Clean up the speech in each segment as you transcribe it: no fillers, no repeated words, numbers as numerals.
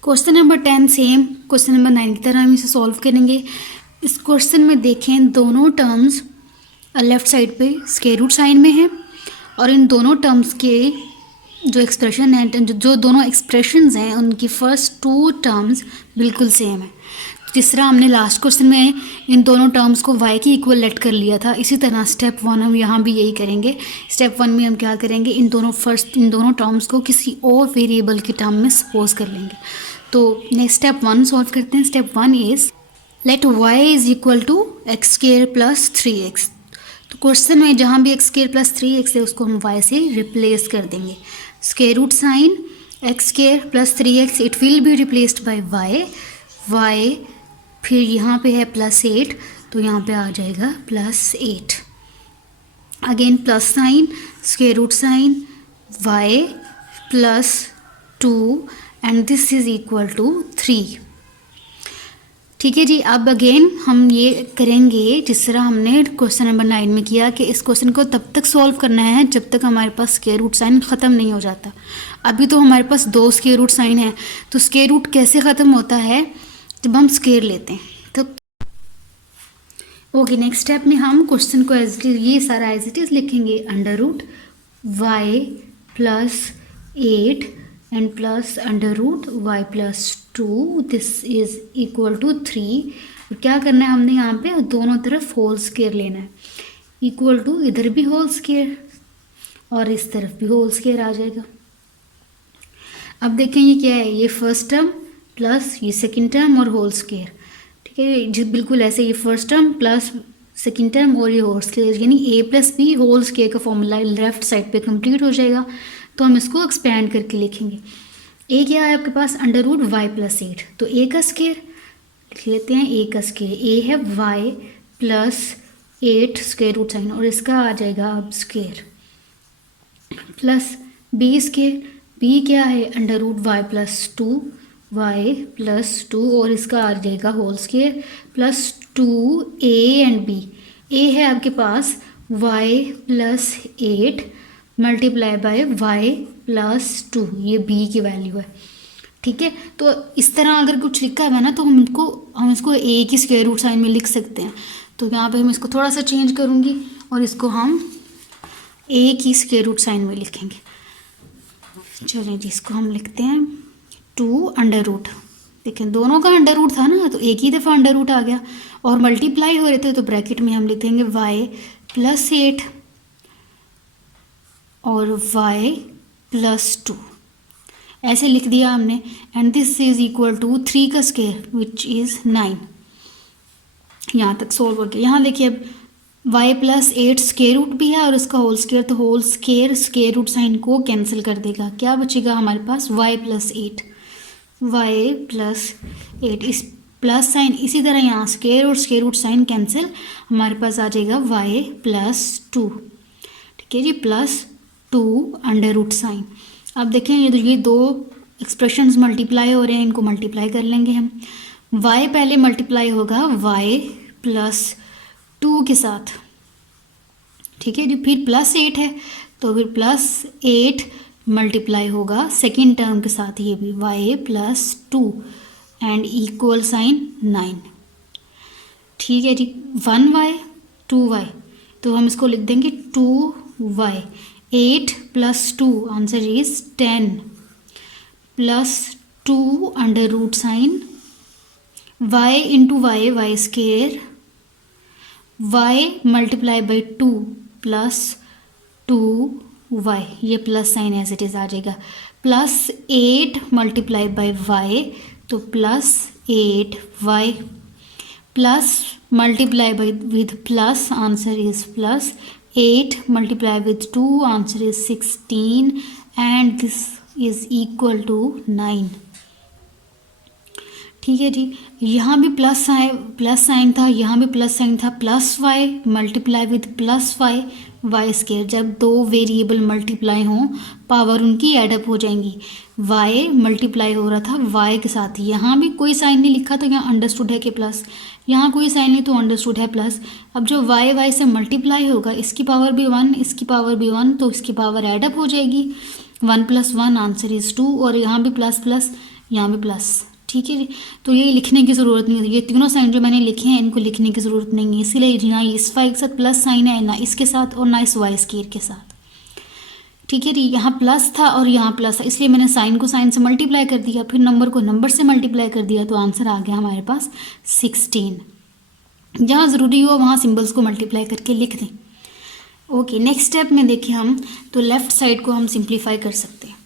Question number 10 same question number 9 की तरह हम इसे सॉल्व करेंगे। इस क्वेश्चन में देखें दोनों टर्म्स लेफ़्ट साइड पे स्क्वायर रूट साइन में है और इन दोनों टर्म्स के जो एक्सप्रेशन है जो दोनों एक्सप्रेशंस हैं उनकी फ़र्स्ट टू टर्म्स बिल्कुल सेम है। जिस तरह हमने लास्ट क्वेश्चन में इन दोनों टर्म्स को y की इक्वल लेट कर लिया था, इसी तरह स्टेप 1 हम यहाँ भी यही करेंगे। स्टेप 1 में हम क्या करेंगे, इन दोनों टर्म्स को किसी और वेरिएबल की टर्म में सपोज कर लेंगे। तो नेक्स्ट स्टेप 1 सॉल्व करते हैं। Step 1 is let y is equal to x square plus 3x। तो क्वेश्चन में जहाँ भी एक्स स्क्वायर प्लस 3x है उसको हम y से रिप्लेस कर देंगे। Square root sign x square plus 3x it will be replaced by y, फिर यहाँ पे है +8 तो यहाँ पे आ जाएगा +8। Again plus sign square root sign y plus 2 and this is equal to 3। ठीक है जी। अब अगेन हम ये करेंगे जिस तरह हमने क्वेश्चन नंबर 9 में किया कि इस क्वेश्चन को तब तक सॉल्व करना है जब तक हमारे पास स्क्वायर रूट साइन ख़त्म नहीं हो जाता। अभी तो हमारे पास 2 स्क्वायर रूट साइन है, तो स्क्वायर रूट कैसे ख़त्म होता है, जब हम स्क्वायर लेते हैं। तो ओके, नेक्स्ट स्टेप में हम क्वेश्चन को एज इट इज ये सारा एज इट इज़ लिखेंगे। Under root y plus 8 and plus under root y plus 2 this is equal to 3। क्या करना है हमने यहाँ पे दोनों तरफ होल स्क्वायर लेना है। इक्वल टू इधर भी होल स्क्वायर और इस तरफ भी होल स्क्वायर आ जाएगा। अब देखें ये क्या है, ये फर्स्ट टर्म प्लस ये सेकंड टर्म और होल स्क्वायर। ठीक है जी, बिल्कुल ऐसे ये first term plus second term और ये होल स्क्वायर, यानी a plus b whole square का फॉर्मूला लेफ्ट साइड पे कंप्लीट हो जाएगा। तो हम इसको एक्सपेंड करके लिखेंगे। a क्या है आपके पास, अंडर रूट y प्लस 8, तो a का स्क्वायर लिख लेते हैं। a का स्क्वायर a है y plus 8 square root sign और इसका आ जाएगा अब square plus b square b क्या है, under root y plus 2 y plus 2 और इसका आ जाएगा whole square plus 2a and b। a है आपके पास y plus 8 multiply by y plus 2, ये b की वैल्यू है। ठीक है, तो इस तरह अगर कुछ लिखा है ना तो हम इसको a की स्क्वायर रूट साइन में लिख सकते हैं। तो यहाँ पे हम इसको थोड़ा सा चेंज करूँगी और इसको हम a की स्क्वायर रूट साइन में लिखेंगे। चलें जी, इसको हम लिखते हैं 2 अंडर रूट। देखें दोनों का अंडर रूट था ना, तो एक ही दफ़ा अंडर रूट आ गया और मल्टीप्लाई हो रहे थे, तो ब्रैकेट में हम लिख देंगे y प्लस 8 और y प्लस 2, ऐसे लिख दिया हमने। And this is equal to 3 का स्क्वायर विच इज़ 9। यहाँ तक सोल्व हो गया। यहाँ देखिए अब y प्लस 8 स्क्वायर रूट भी है और इसका होल स्क्वायर, तो होल स्क्वायर रूट साइन को कैंसिल कर देगा। क्या बचेगा हमारे पास, y प्लस 8 इस प्लस साइन, इसी तरह यहाँ स्क्वायर और स्क्वायर रूट साइन कैंसिल, हमारे पास आ जाएगा y प्लस 2। ठीक है जी, प्लस 2 अंडर रूट साइन। अब देखें ये दो एक्सप्रेशंस मल्टीप्लाई हो रहे हैं, इनको मल्टीप्लाई कर लेंगे हम। y पहले मल्टीप्लाई होगा y प्लस 2 के साथ। ठीक है जी, फिर प्लस 8 है तो फिर प्लस 8 मल्टीप्लाई होगा सेकेंड टर्म के साथ, ये भी y plus 2 and equal sign 9। ठीक है जी, 1y 2y, तो हम इसको लिख देंगे 2y। 8 plus 2 answer is 10 plus 2 under root sign y into y square y multiply by 2 plus 2y, ये plus sign as it is आ जाएगा। प्लस 8 मल्टीप्लाई बाई y, तो plus 8y plus multiply by with plus answer is plus 8 multiply with 2 answer is 16 and this is equal to 9। ठीक है जी, यहाँ भी plus sign था, यहाँ भी प्लस साइन था। Plus y multiply with plus y square, जब दो वेरिएबल मल्टीप्लाई हों पावर उनकी एडअप हो जाएंगी। y मल्टीप्लाई हो रहा था y के साथ, यहाँ भी कोई साइन नहीं लिखा तो यहाँ अंडरस्टूड है कि प्लस, यहाँ कोई साइन नहीं तो अंडरस्टूड है प्लस। अब जो y से मल्टीप्लाई होगा, इसकी पावर भी 1 इसकी पावर भी 1, तो इसकी पावर एडअप हो जाएगी। 1 + 1 आंसर इज़ 2 और यहाँ भी प्लस प्लस, यहाँ पे प्लस, ठीक है जी। तो ये लिखने की ज़रूरत नहीं है, ये तीनों साइन जो मैंने लिखे हैं इनको लिखने की ज़रूरत नहीं है, इसीलिए ना इस वाई के साथ प्लस साइन है, ना इसके साथ और ना इस वाई स्क्वायर के साथ, ठीक है जी। यहाँ प्लस था और यहाँ प्लस था, इसलिए मैंने साइन को साइन से मल्टीप्लाई कर दिया, फिर नंबर को नंबर से मल्टीप्लाई कर दिया, तो आंसर आ गया हमारे पास 16। जहाँ ज़रूरी हो वहाँ सिंबल्स को मल्टीप्लाई करके लिख दें। ओके, नेक्स्ट स्टेप में देखें हम, तो लेफ़्ट साइड को हम सिंप्लीफाई कर सकते हैं।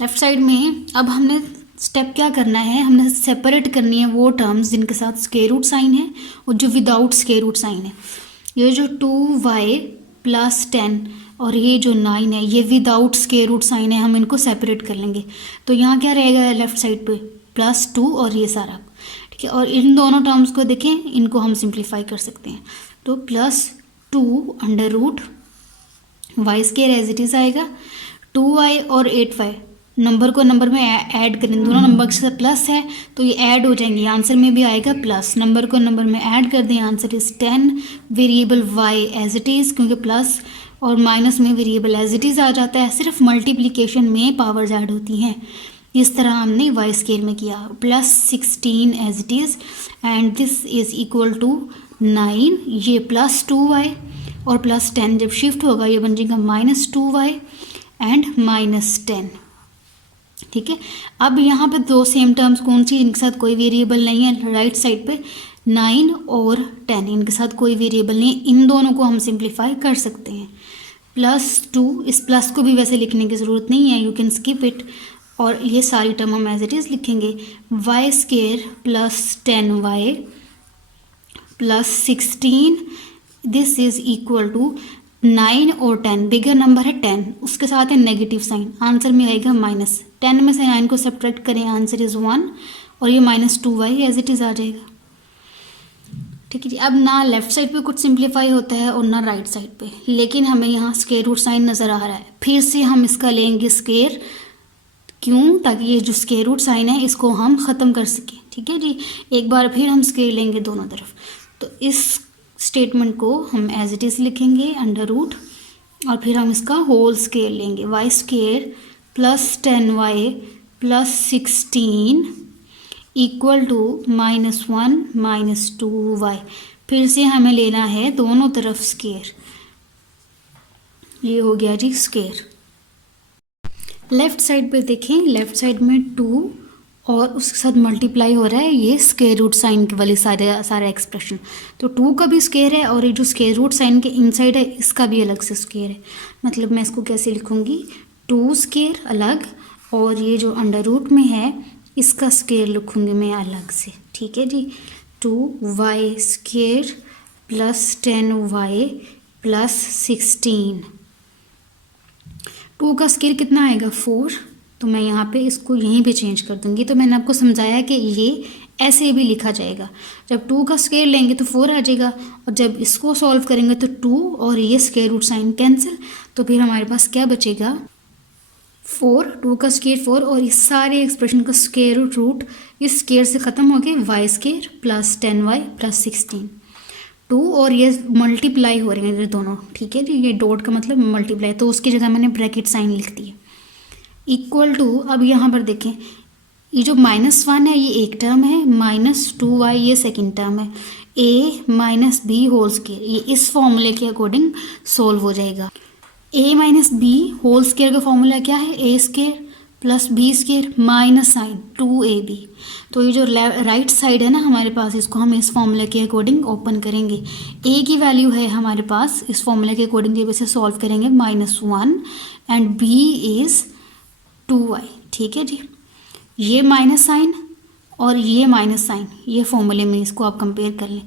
लेफ़्ट साइड में अब हमने स्टेप क्या करना है, हमने सेपरेट करनी है वो टर्म्स जिनके साथ स्क्वायर रूट साइन है और जो विदाउट स्क्वायर रूट साइन है। ये जो 2y + 10 और ये जो 9 है ये विदाउट स्क्वायर रूट साइन है, हम इनको सेपरेट कर लेंगे। तो यहाँ क्या रहेगा लेफ़्ट साइड पे +2 और ये सारा, ठीक है। और इन दोनों टर्म्स को देखें, इनको हम सिंप्लीफाई कर सकते हैं। तो +2 √y² एज इट इज़ आएगा। 2y और 8y नंबर को नंबर में ऐड करें, दोनों नंबर के साथ प्लस है तो ये ऐड हो जाएंगे, आंसर में भी आएगा प्लस। नंबर को नंबर में ऐड कर दें, answer is 10। Variable y as it is, क्योंकि प्लस और माइनस में वेरिएबल एज इट इज़ आ जाता है, सिर्फ मल्टीप्लिकेशन में पावर्स ऐड होती हैं। इस तरह हमने y² में किया। +16 as it is and this is equal to 9। ये +2y और +10 जब शिफ्ट होगा ये बन जाएगा -2y एंड -10, ठीक है। अब यहाँ पे दो सेम टर्म्स कौन सी, इनके साथ कोई वेरिएबल नहीं है, राइट साइड पे 9 और 10 इनके साथ कोई वेरिएबल नहीं है, इन दोनों को हम सिंप्लीफाई कर सकते हैं। +2, इस प्लस को भी वैसे लिखने की ज़रूरत नहीं है, यू कैन स्किप इट, और ये सारी टर्म हम एज इट इज़ लिखेंगे। y² + 10y + 16 this is equal to 9 और 10, बिगर नंबर है 10, उसके साथ है नेगेटिव साइन, आंसर में आएगा -10 में से 9 को सब्ट्रैक्ट करें, आंसर इज़ 1 और ये -2y एज इट इज़ आ जाएगा, ठीक है जी। अब ना लेफ़्ट साइड पे कुछ सिंप्लीफाई होता है और ना राइट साइड पे, लेकिन हमें यहाँ स्क्वायर रूट साइन नज़र आ रहा है, फिर से हम इसका लेंगे स्क्वायर, क्यों, ताकि ये जो स्क्वायर रूट साइन है इसको हम ख़त्म कर सकें, ठीक है जी। एक बार फिर हम स्क्वायर लेंगे दोनों तरफ, तो इस स्टेटमेंट को हम एज इट इज़ लिखेंगे √, और फिर हम इसका होल स्क्वायर लेंगे। y² + 10y + 16 equal to -1 - 2y। फिर से हमें लेना है दोनों तरफ स्क्वायर, ये हो गया जी स्क्वायर। लेफ़्ट साइड पे देखें, लेफ़्ट साइड में 2 और उसके साथ मल्टीप्लाई हो रहा है ये स्क्वायर रूट साइन वाले सारा एक्सप्रेशन, तो 2 का भी स्क्वायर है और ये जो स्क्वायर रूट साइन के इनसाइड है इसका भी अलग से स्क्वायर है। मतलब मैं इसको कैसे लिखूँगी, 2² अलग और ये जो √ में है इसका स्क्वायर लिखूँगी मैं अलग से, ठीक है जी। 2y² + 10y + 16, 2 का स्क्वायर कितना आएगा 4, तो मैं यहाँ पे इसको यहीं पे चेंज कर दूँगी। तो मैंने आपको समझाया कि ये ऐसे भी लिखा जाएगा, जब 2 का स्क्वायर लेंगे तो 4 आ जाएगा, और जब इसको सॉल्व करेंगे तो 2 और ये स्क्वायर रूट साइन कैंसिल, तो फिर हमारे पास क्या बचेगा 4, 2 का स्क्वायर 4 और इस सारे एक्सप्रेशन का स्क्वायर रूट इस स्क्वायर से ख़त्म हो गए, y² + 10y + 16, 2 और ये मल्टीप्लाई हो रहे हैं ये दोनों, ठीक है जी। ये डॉट का मतलब मल्टीप्लाई, तो उसकी जगह मैंने ब्रैकेट साइन लिख दिया, इक्वल टू। अब यहाँ पर देखें, ये जो -1 है ये एक टर्म है, -2y ये सेकंड टर्म है, a - b होल स्क्वायर, ये इस फॉर्मूले के अकॉर्डिंग सोल्व हो जाएगा। a - b होल स्क्वायर का फॉर्मूला क्या है, a² + b² - साइन 2ab। तो ये जो राइट साइड है ना हमारे पास, इसको हम इस फॉर्मूले के अकॉर्डिंग ओपन करेंगे। a की वैल्यू है हमारे पास इस फॉर्मूले के अकॉर्डिंग, जब इसे सॉल्व करेंगे -1 एंड b इज़ 2y, ठीक है जी। ये माइनस साइन और ये माइनस साइन, ये फॉर्मूले में इसको आप कंपेयर कर लें।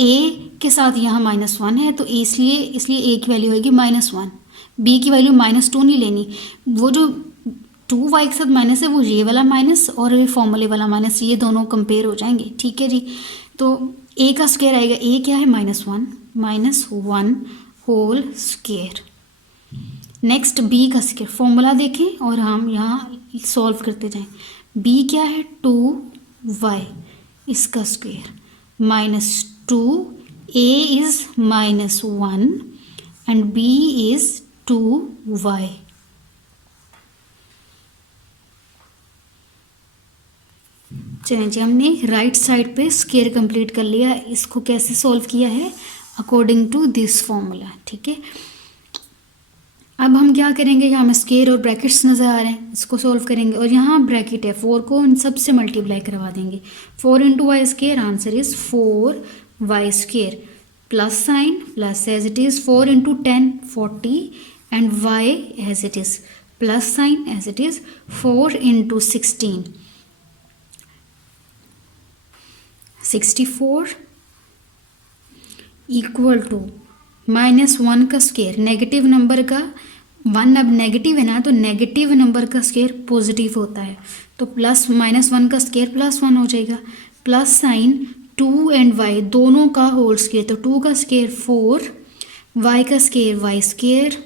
a के साथ यहाँ -1 है तो इसलिए a की वैल्यू होगी -1, b की वैल्यू -2 नहीं लेनी, वो जो 2y के साथ माइनस है वो ये वाला माइनस और ये फॉर्मूले वाला माइनस, ये दोनों कंपेयर हो जाएंगे, ठीक है जी। तो a का स्क्वायर आएगा, a क्या है -1 होल स्क्वायर। नेक्स्ट b का स्क्वायर, फॉर्मूला देखें और हम यहाँ सॉल्व करते जाएं। b क्या है 2y, इसका square -2, a is -1 and b is 2y। चलिए जी, हमने राइट साइड पे स्क्वायर कंप्लीट कर लिया। इसको कैसे सॉल्व किया है, अकॉर्डिंग टू दिस फॉर्मूला। ठीक है, अब हम क्या करेंगे, यहाँ हमें स्क्वायर और ब्रैकेट्स नज़र आ रहे हैं, इसको सॉल्व करेंगे। और यहाँ ब्रैकेट है, 4 को इन सब से मल्टीप्लाई करवा देंगे। 4 into y square, answer is 4 y square, plus sign plus as it is 4 into 10 40 and y as it is plus sign as it is 4 into 16 64 equal to -1 का स्क्वायर, नेगेटिव नंबर का 1 अब negative है ना, तो negative number का square positive होता है, तो प्लस -1 का स्क्वायर +1 हो जाएगा, प्लस साइन 2 एंड y दोनों का होल स्क्वायर, तो 2 का स्क्वायर 4, y का स्क्वायर y स्क्वायर।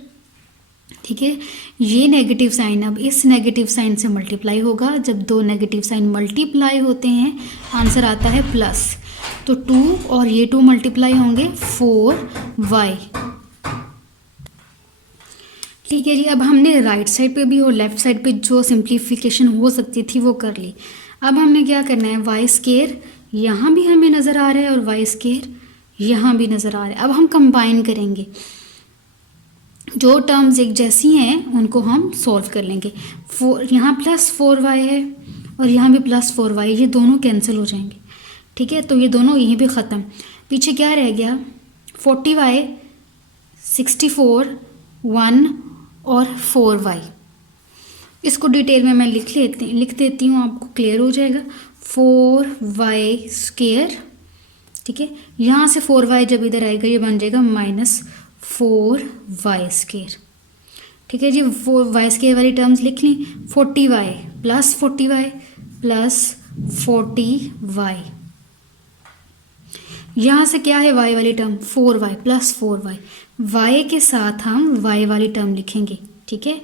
ठीक है, ये नेगेटिव साइन अब इस नेगेटिव साइन से मल्टीप्लाई होगा। जब दो नेगेटिव साइन मल्टीप्लाई होते हैं आंसर आता है प्लस, तो 2 और ये 2 मल्टीप्लाई होंगे 4y। ठीक है जी, अब हमने राइट साइड पे भी और लेफ्ट साइड पे जो सिंप्लीफिकेशन हो सकती थी वो कर ली। अब हमने क्या करना है, वाई स्क्वायर यहाँ भी हमें नज़र आ रहा है और वाई स्क्वायर यहाँ भी नज़र आ रहा है। अब हम कंबाइन करेंगे, जो टर्म्स एक जैसी हैं उनको हम सॉल्व कर लेंगे। यहाँ +4y है और यहाँ भी +4y, ये दोनों कैंसिल हो जाएंगे। ठीक है, तो ये दोनों यहीं भी ख़त्म। पीछे क्या रह गया, 40y 64 1 और 4y। इसको डिटेल में मैं लिख देती हूँ, आपको क्लियर हो जाएगा। 4y स्क्वायर, ठीक है, यहाँ से 4y जब इधर आएगा ये बन जाएगा -4y स्क्वायर। ठीक है जी, 4y स्क्वायर वाली टर्म्स लिख ली। 40y plus 40y plus 40y, यहाँ से क्या है y वाली term 4y plus 4y, y के साथ हम y वाली टर्म लिखेंगे। ठीक है,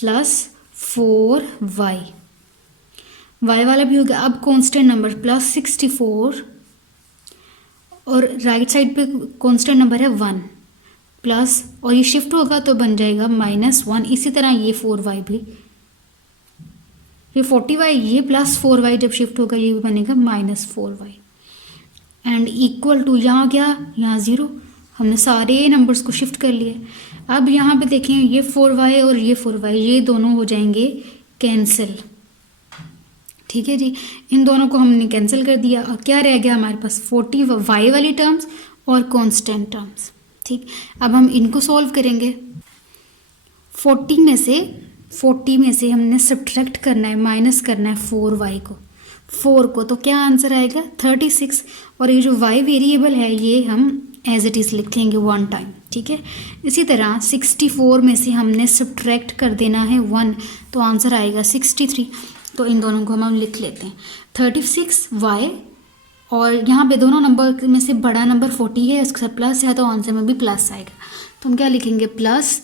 प्लस 4y, y वाला भी हो गया। अब कांस्टेंट नंबर +64 और राइट साइड पे कांस्टेंट नंबर है 1 प्लस, और ये शिफ्ट होगा तो बन जाएगा -1। इसी तरह ये 4y भी, ये 40y ये +4y जब शिफ्ट होगा ये भी बनेगा -4y एंड इक्वल टू, यहाँ क्या, यहाँ 0, हमने सारे नंबर्स को शिफ्ट कर लिए। अब यहाँ पे देखें, ये 4y और ये 4y ये दोनों हो जाएंगे कैंसिल। ठीक है जी, इन दोनों को हमने कैंसिल कर दिया और क्या रह गया हमारे पास 40y वाली टर्म्स और कांस्टेंट टर्म्स। ठीक, अब हम इनको सॉल्व करेंगे। 40 में से हमने सब्ट्रैक्ट करना है, माइनस करना है 4y को, 4 को, तो क्या आंसर आएगा 36। और ये जो y वेरिएबल है ये हम एज इट इज़ लिखेंगे 1 टाइम। ठीक है, इसी तरह 64 में से हमने सब्ट्रैक्ट कर देना है 1, तो आंसर आएगा 63। तो इन दोनों को हम लिख लेते हैं 36y, और यहाँ पे दोनों नंबर में से बड़ा नंबर 40 है, उसके साथ प्लस है तो आंसर में भी प्लस आएगा। तो हम क्या लिखेंगे, प्लस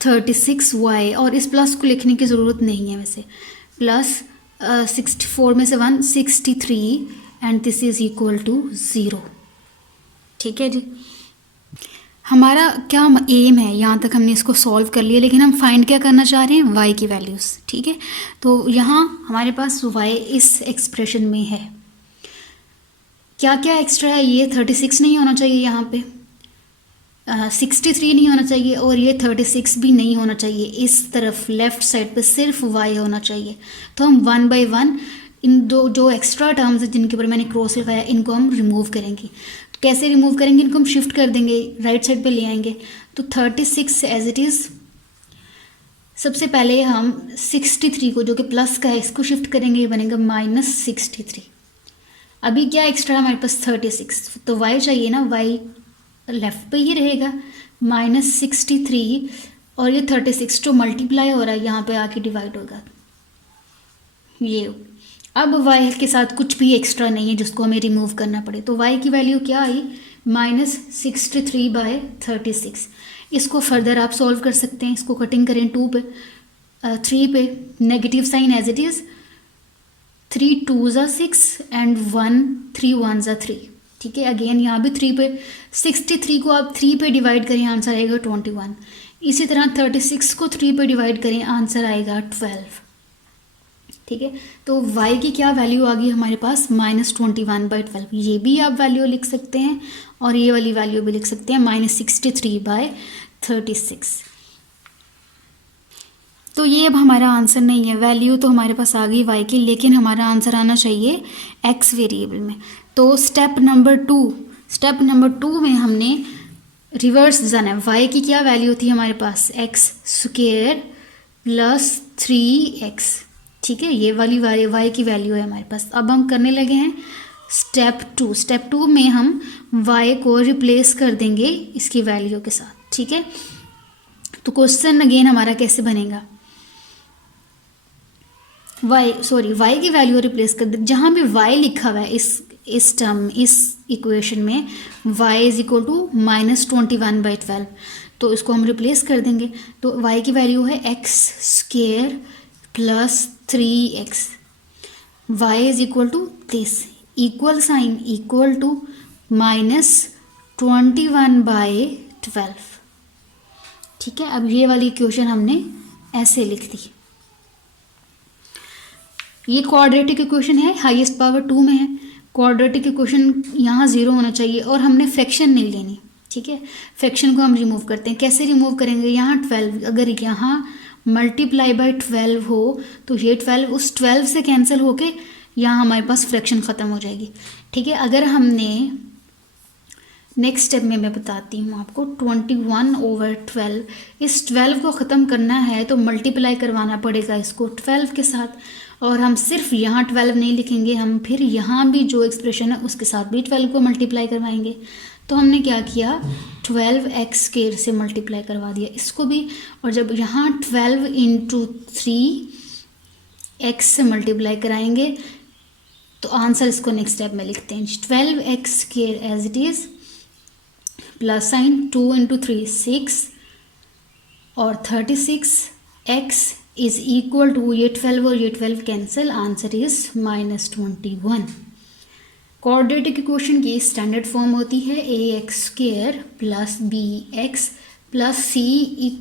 36y, और इस प्लस को लिखने की ज़रूरत नहीं है वैसे, प्लस 64 में से 1 63 and this is equal to 0। ठीक है जी, हमारा क्या एम है, यहाँ तक हमने इसको सॉल्व कर लिया, लेकिन हम फाइंड क्या करना चाह रहे हैं, y की वैल्यूज़। ठीक है, तो यहाँ हमारे पास y इस एक्सप्रेशन में है। क्या क्या एक्स्ट्रा है, ये 36 नहीं होना चाहिए, यहाँ पे 63 नहीं होना चाहिए, और ये 36 भी नहीं होना चाहिए। इस तरफ लेफ़्ट साइड पे सिर्फ y होना चाहिए। तो हम 1 बाय 1 इन दो जो एक्स्ट्रा टर्म्स हैं जिनके ऊपर मैंने क्रॉस लगाया इनको हम रिमूव करेंगे। कैसे रिमूव करेंगे, इनको हम शिफ्ट कर देंगे, राइट साइड पे ले आएंगे। तो 36 एज इट इज़, सबसे पहले हम 63 को जो कि प्लस का है इसको शिफ्ट करेंगे, ये बनेगा -63। अभी क्या एक्स्ट्रा है हमारे पास 36, तो y चाहिए ना, y लेफ़्ट पे ही रहेगा -63, और ये 36 जो मल्टीप्लाई हो रहा है यहाँ पे आके डिवाइड होगा ये। अब y के साथ कुछ भी एक्स्ट्रा नहीं है जिसको हमें रिमूव करना पड़े, तो y की वैल्यू क्या आई, -63/36। इसको फर्दर आप सॉल्व कर सकते हैं, इसको कटिंग करें 2 पे 3 पे, negative sign as it is, 3 2s are 6 and 3 1s are 3। ठीक है, अगेन यहाँ भी 3 पे, 63 को आप 3 पे डिवाइड करें आंसर आएगा 21। इसी तरह 36 को 3 पे डिवाइड करें आंसर आएगा 12। ठीक है। तो y की क्या वैल्यू आ गई हमारे पास, -21/12। ये भी आप वैल्यू लिख सकते हैं और ये वाली वैल्यू भी लिख सकते हैं, -63/36। तो ये अब हमारा आंसर नहीं है, वैल्यू तो हमारे पास आ गई y की, लेकिन हमारा आंसर आना चाहिए x वेरिएबल में। तो स्टेप नंबर टू में हमने रिवर्स जाना है। y की क्या वैल्यू थी हमारे पास, x² + 3x, ठीक है, ये वाली y की वैल्यू है हमारे पास। अब हम करने लगे हैं स्टेप टू में हम y को रिप्लेस कर देंगे इसकी वैल्यू के साथ, ठीक है। तो क्वेश्चन अगेन हमारा कैसे बनेगा, y की वैल्यू रिप्लेस कर दे, जहाँ भी y लिखा हुआ है इस इक्वेशन में y = -21/12, तो इसको हम रिप्लेस कर देंगे। तो y की वैल्यू है x² + 3x, y = this, equal sign equal to -21/12, ठीक है। अब ये वाली इक्वेशन हमने ऐसे लिख दी। ये क्वाड्रेटिक इक्वेशन है, हाईएस्ट पावर 2 में है। क्वाड्रेटिक इक्वेशन यहाँ 0 होना चाहिए और हमने फ्रैक्शन नहीं लेनी, ठीक है। फ्रैक्शन को हम रिमूव करते हैं, कैसे रिमूव करेंगे, यहाँ 12, अगर यहाँ ×12 हो तो ये 12 उस 12 से कैंसिल होके यहाँ हमारे पास फ्रैक्शन ख़त्म हो जाएगी, ठीक है। अगर हमने नेक्स्ट स्टेप में मैं बताती हूँ आपको, 21/12, इस 12 को ख़त्म करना है तो मल्टीप्लाई करवाना पड़ेगा इसको 12 के साथ, और हम सिर्फ यहाँ 12 नहीं लिखेंगे, हम फिर यहाँ भी जो एक्सप्रेशन है उसके साथ भी 12 को मल्टीप्लाई करवाएंगे। तो हमने क्या किया, 12x² से मल्टीप्लाई करवा दिया इसको भी, और जब यहाँ 12 × 3x से मल्टीप्लाई कराएंगे तो आंसर इसको नेक्स्ट स्टेप में लिखते हैं, 12x² as it is, plus sign 2 × 3 6 और 36x इज इक्वल टू, ये 12 और ये 12 cancel, answer is -21। Quadratic equation की स्टैंडर्ड फॉर्म होती है ax² + bx + c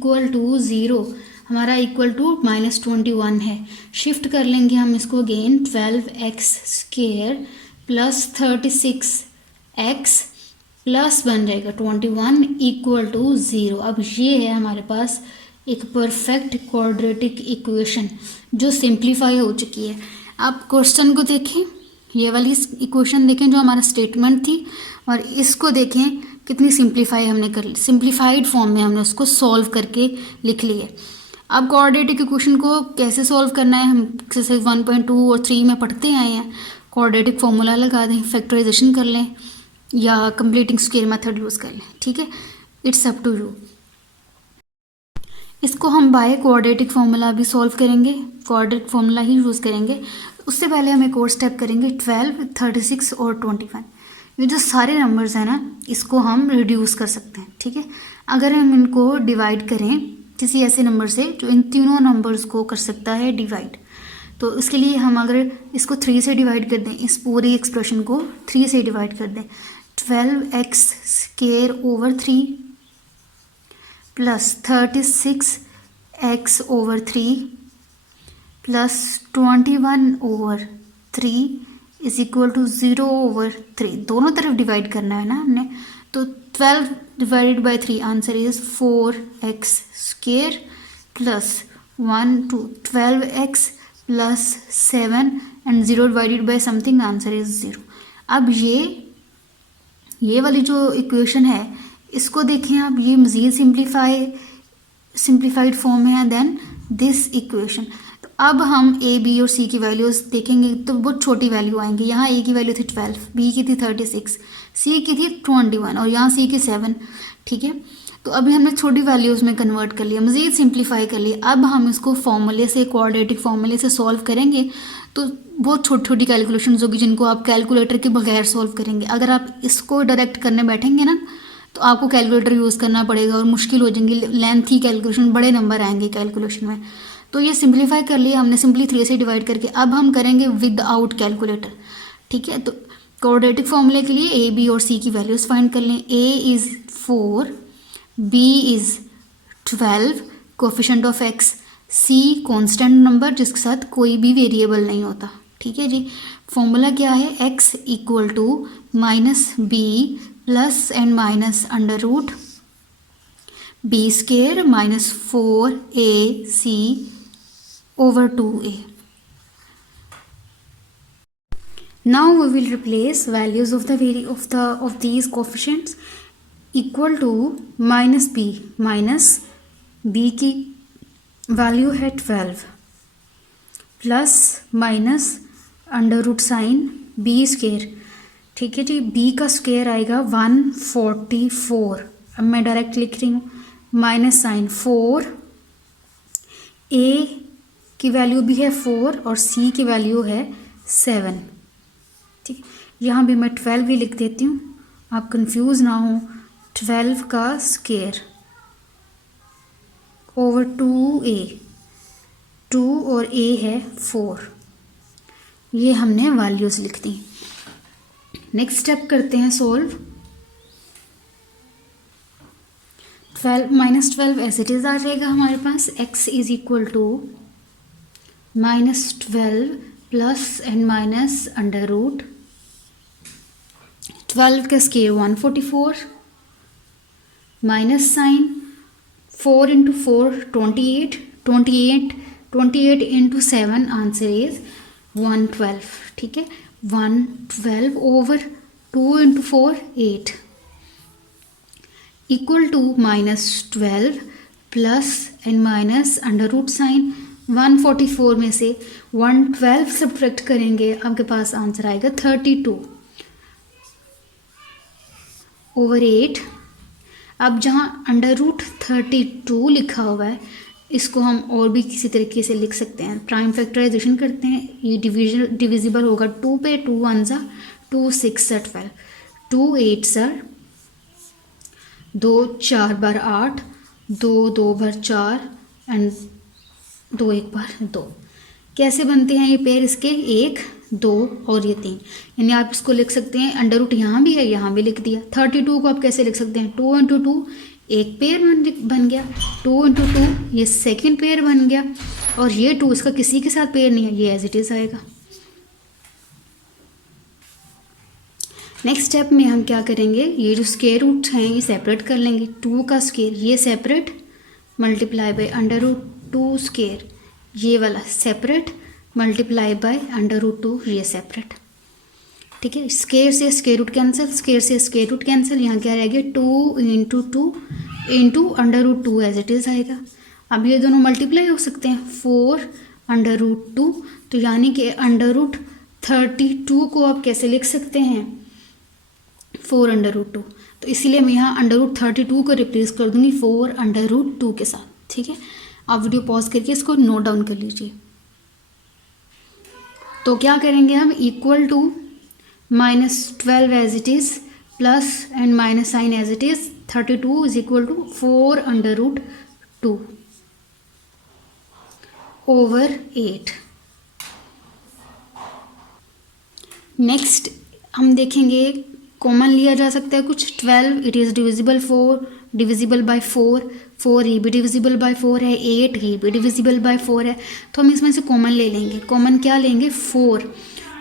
= 0। हमारा इक्वल टू -21 है, शिफ्ट कर लेंगे हम इसको अगेन, 12x² + 36x प्लस बन जाएगा 21 = 0। अब ये है हमारे पास एक परफेक्ट क्वाड्रेटिक इक्वेशन जो सिंप्लीफाई हो चुकी है। आप क्वेश्चन को देखें, ये वाली इक्वेशन देखें जो हमारा स्टेटमेंट थी, और इसको देखें कितनी सिंप्लीफाई हमने कर ली, सिंप्लीफाइड फॉर्म में हमने उसको सॉल्व करके लिख लिए। अब क्वाड्रेटिक इक्वेशन को कैसे सॉल्व करना है, हम एक्सरसाइज 1.2 और 3 में पढ़ते आए हैं। क्वाड्रेटिक फॉर्मूला लगा दें, फैक्टराइजेशन कर लें या कंप्लीटिंग स्क्वायर मेथड यूज़ कर लें, ठीक है, इट्स अप टू यू। इसको हम बाय क्वाड्रेटिक फार्मूला भी सॉल्व करेंगे, क्वाड्रेटिक फार्मूला ही यूज़ करेंगे। उससे पहले हम एक और स्टेप करेंगे, 12, 36 और 21। ये जो सारे नंबर्स हैं ना, इसको हम रिड्यूस कर सकते हैं, ठीक है। अगर हम इनको डिवाइड करें किसी ऐसे नंबर से जो इन तीनों नंबर्स को कर सकता है डिवाइड, तो इसके लिए हम अगर इसको 3 से डिवाइड कर दें, इस पूरी एक्सप्रेशन को 3 से डिवाइड कर दें, 12x² / 3 plus 36x/3 plus 21/3 is equal to 0/3। दोनों तरफ डिवाइड करना है ना हमने, तो 12 / 3 answer is 4x² plus 1 2 12x plus 7 and 0 divided by something, answer is 0। अब ये वाली जो इक्वेशन है इसको देखें आप, ये मज़ीद सिंप्लीफाइड फॉर्म है देन दिस इक्वेशन। तो अब हम a b और c की वैल्यूज़ देखेंगे तो बहुत छोटी वैल्यू आएंगी। यहाँ a की वैल्यू थी 12, b की थी 36, c की थी 21 और यहाँ c की 7, ठीक है। तो अभी हमने छोटी वैल्यूज़ में कन्वर्ट कर लिया, मज़ीद सिंप्लीफाई कर लिया। अब हम इसको फॉर्मूले से, क्वाड्रेटिक फॉर्मूले से सॉल्व करेंगे तो बहुत छोटी छोटी कैलकुलेशंस होगी जिनको आप कैलकुलेटर के बगैर सॉल्व करेंगे। अगर आप इसको डायरेक्ट करने बैठेंगे ना तो आपको कैलकुलेटर यूज़ करना पड़ेगा और मुश्किल हो जाएंगी, लेंथी कैलकुलेशन, बड़े नंबर आएंगे कैलकुलेशन में। तो ये सिंप्लीफाई कर लिया हमने सिंपली 3 से डिवाइड करके। अब हम करेंगे विदाउट कैलकुलेटर, ठीक है। तो क्वाड्रेटिक फॉर्मूले के लिए a b और c की वैल्यूज़ फाइंड कर लें। a is 4, b is 12, coefficient of x c constant number जिसके साथ कोई भी वेरिएबल नहीं होता, ठीक है जी। फॉर्मूला क्या है, x equal to minus b plus and minus under root b square minus 4ac over 2a. Now we will replace values of these coefficients equal to minus b की वैल्यू है 12 plus minus under root sign b square, ठीक है जी। b का square आएगा 144, अब मैं direct लिख रही हूँ, माइनस साइन 4, a की वैल्यू भी है 4 और c की वैल्यू है 7, ठीक। यहाँ भी मैं 12 भी लिख देती हूँ, आप कंफ्यूज ना हो। 12 का स्केयर ओवर 2a, 2 और a है 4, ये हमने वैल्यूज़ लिख दी। नेक्स्ट स्टेप करते हैं सोल्व। 12 एज इट इज़ आ जाएगा हमारे पास। x is equal to -12 plus and minus under root 12 का square 144 minus sign 4 into 4 28 into 7 answer is 112, ठीक है। 112 over 2 into 4 8 equal to -12 plus and minus under root sign 144 में से 112 सब्ट्रैक्ट करेंगे, आपके पास आंसर आएगा 32 ओवर 8। अब जहाँ अंडर रूट 32 लिखा हुआ है, इसको हम और भी किसी तरीके से लिख सकते हैं। प्राइम फैक्टराइजेशन करते हैं, ये डिविजिबल होगा 2 पे, 2 1 ज़ा 2 6 ज़ा 12, 2 8 ज़ा 2 4 बार 8, 2 2 बार 4 एंड 2 1 बार 2। कैसे बनते हैं ये पेयर इसके, 1 2 और ये 3, यानी आप इसको लिख सकते हैं, अंडर रूट यहाँ भी है यहाँ भी लिख दिया। 32 को आप कैसे लिख सकते हैं, 2 इंटू 2 एक पेयर बन गया, 2 इंटू 2 ये सेकेंड पेयर बन गया, और ये 2 इसका किसी के साथ पेयर नहीं है, ये एज इट इज़ आएगा। नेक्स्ट स्टेप में हम क्या करेंगे, ये जो स्क्वायर रूट हैं ये सेपरेट कर लेंगे। 2 का स्क्वायर ये separate multiply by under root 2 square, ये वाला separate multiply by under root 2 ये सेपरेट, ठीक है। स्क्वायर से स्क्वायर रूट कैंसिल, स्क्वायर से स्क्वायर रूट कैंसिल, यहाँ क्या रहेगा 2 into 2 into under root 2 as it is आएगा। अब ये दोनों मल्टीप्लाई हो सकते हैं, 4 अंडर रूट 2, तो यानी कि अंडर रूट 32 को आप कैसे लिख सकते हैं, 4 अंडर रूट 2, तो इसीलिए मैं यहाँ अंडर रूट 32 को रिप्लेस कर दूंगी 4 अंडर रूट 2 के साथ, ठीक है। आप वीडियो पॉज करके इसको नोट डाउन कर लीजिए। तो क्या करेंगे हम, equal to -12 as it is plus and minus sign as it is 32 is equal to 4 under root 2 over 8। Next हम देखेंगे कॉमन लिया जा सकता है कुछ, 12 it is divisible 4 divisible by 4 ये भी डिविजिबल बाय 4 है, 8 ये भी डिविजिबल बाय 4 है, तो हम इसमें से कॉमन ले लेंगे। कॉमन क्या लेंगे, 4,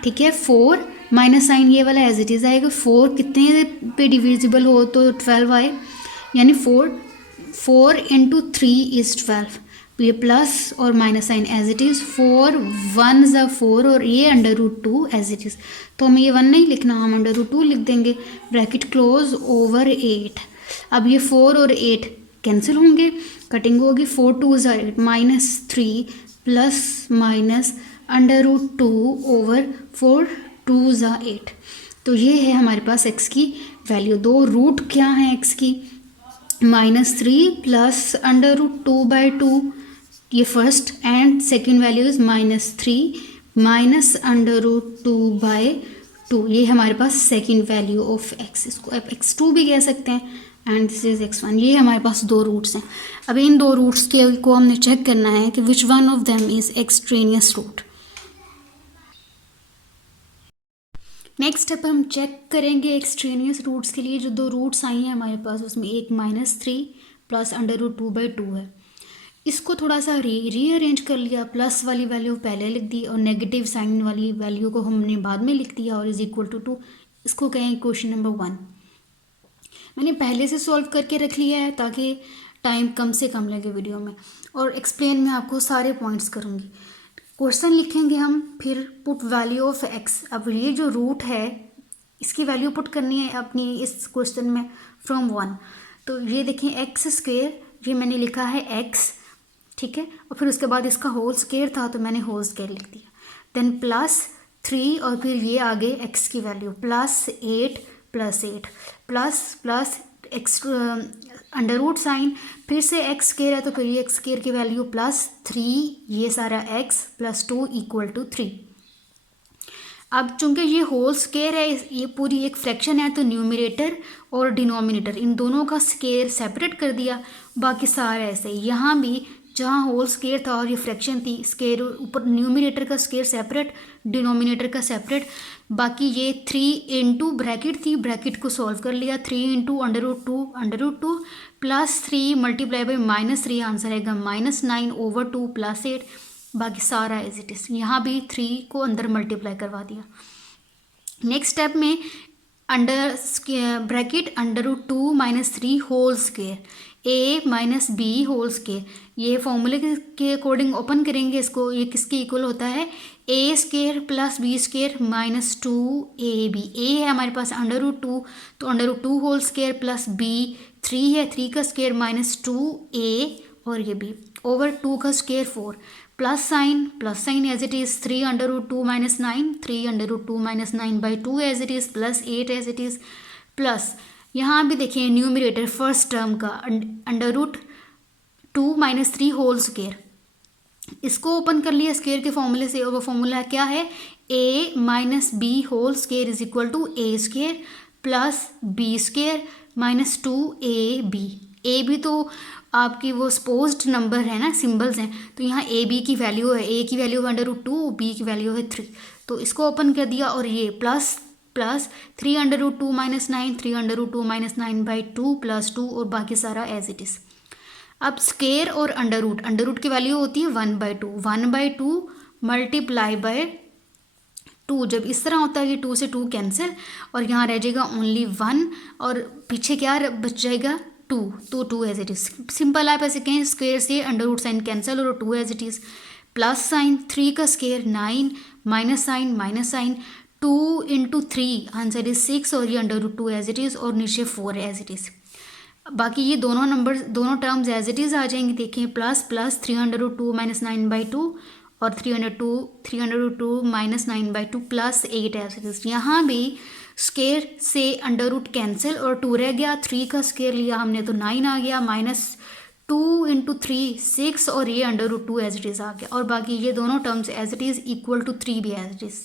ठीक है। 4 माइनस साइन ये वाला एज इट इज़ आएगा, 4 कितने पे डिविजिबल हो तो 12 आए, यानी 4 इंटू 3 इज़ 12, ये प्लस और minus sign as it is, 4 1 ज़ा 4 और ये under root 2 as it is, तो हमें ये 1 नहीं लिखना, हम अंडर रूट 2 लिख देंगे, ब्रैकेट क्लोज ओवर 8। अब ये 4 और 8 कैंसिल होंगे, कटिंग होगी, 4 2 ज़ा 8 -3 plus minus under root 2 over 4 2 ज़ा 8। तो ये है हमारे पास x की वैल्यू। दो रूट क्या है x की, -3 प्लस अंडर रूट 2 बाई 2, ये first, and second value is -3 minus under root 2 by 2, ये हमारे पास सेकेंड वैल्यू ऑफ x, इसको आप x2 भी कह सकते हैं, एंड दिस इज x1। ये हमारे पास दो रूट्स हैं। अब इन दो रूट्स के को हमने चेक करना है कि which one of them is extraneous root. Next step हम चेक करेंगे एक्सट्रेनियस रूट्स के लिए। जो दो रूट्स आई हैं हमारे पास, उसमें एक -3 प्लस अंडर रूट 2 बाई 2 है। इसको थोड़ा सा रीअरेंज कर लिया, प्लस वाली वैल्यू पहले लिख दी और नेगेटिव साइन वाली वैल्यू को हमने बाद में लिख दिया और इज इक्वल टू 2। इसको कहें क्वेश्चन नंबर 1। मैंने पहले से सॉल्व करके रख लिया है ताकि टाइम कम से कम लगे वीडियो में, और एक्सप्लेन मैं आपको सारे पॉइंट्स करूँगी। क्वेश्चन लिखेंगे हम, फिर पुट वैल्यू ऑफ एक्स। अब ये जो रूट है इसकी वैल्यू पुट करनी है अपनी इस क्वेश्चन में फ्रॉम 1। तो ये देखें एक्स स्क्वेयर, ये मैंने लिखा है एक्स, ठीक है, और फिर उसके बाद इसका होल स्क्वेयर था तो मैंने होल स्क्वेयर लिख दिया। देन प्लस 3 और फिर ये आगे एक्स की value plus 8 plus plus x under root sign, फिर से एक्स स्क्वेयर है तो फिर ये एक्स स्क्वेयर की वैल्यू प्लस 3, ये सारा एक्स प्लस 2 इक्वल टू 3। अब चूंकि ये होल स्क्वेयर है, ये पूरी एक फ्रैक्शन है, तो न्यूमरेटर और डिनोमिनेटर इन दोनों का स्क्वेयर सेपरेट कर दिया। बाकी सारा ऐसे यहाँ भी जहाँ होल स्क्वेयर था और ये फ्रैक्शन थी, स्क्वेयर ऊपर न्यूमरेटर का स्क्वेयर सेपरेट, डिनोमिनेटर का सेपरेट। बाकी ये 3 इंटू ब्रैकेट थी, ब्रैकेट को सॉल्व कर लिया, 3 into under root 2 plus 3 multiply by -3, answer आएगा -9/2 प्लस 8। बाकी सारा एज इट इज़, यहाँ भी 3 को अंदर मल्टीप्लाई करवा दिया। नेक्स्ट स्टेप में under bracket under root 2 - 3 whole square, a minus b whole square, ये फॉर्मूले के अकॉर्डिंग ओपन करेंगे इसको। ये किसके इक्वल होता है, A square plus B square minus 2ab। A है हमारे पास अंडर रूट 2, तो under root 2 whole square plus B 3 है, 3 का स्क्वेयर माइनस 2a और ये b ओवर 2 का square 4 plus sign as it is 3 under root 2 - 9, 3 under root 2 - 9/2 as it is plus 8 as it is plus यहाँ भी देखिए numerator first term का under root 2 - 3 whole square, इसको ओपन कर लिया स्क्वेयर के फॉर्मूले से, और वो फॉर्मूला क्या है, a minus b whole square is equal to a square plus B square minus 2ab। A b तो आपकी वो सपोज्ड नंबर है ना, सिंबल्स हैं, तो यहाँ ए बी की वैल्यू है, ए की वैल्यू है अंडर रूट 2, बी की वैल्यू है 3, तो इसको ओपन कर दिया। और ये plus 3 under root 2 - 9, 3 under root 2 - 9/2 plus 2 और बाकी सारा एज इट इज़। अब स्क्वेयर और अंडर रूट की वैल्यू होती है 1/2, 1/2 मल्टीप्लाई बाय 2। जब इस तरह होता है कि 2 से 2 कैंसिल और यहाँ रह जाएगा ओनली 1 और पीछे क्या बच जाएगा 2, तो 2 एज इट इज़। सिंपल आप ऐसे कहें, स्क्वेयर से अंडर रूट साइन कैंसिल और 2 as it is, plus sign 3 का square 9 minus sign 2 into 3, answer is 6 और ये under root 2 as it is और नीचे 4 एज इट इज़। बाकी ये दोनों टर्म्स एज इट इज़ आ जाएंगी। देखें प्लस 3 अंडर रूट 2 - 9/2 और 3 under root 2 - 9/2 plus 8 as it is. यहाँ भी स्क्वेयर से अंडर रूट कैंसिल और 2 रह गया, 3 का स्क्वेयर लिया हमने तो 9 आ गया, -2 इंटू 3 6 और ये under root 2 as it is आ गया। और बाकी ये दोनों terms as it is equal to 3 भी एज इट इज़।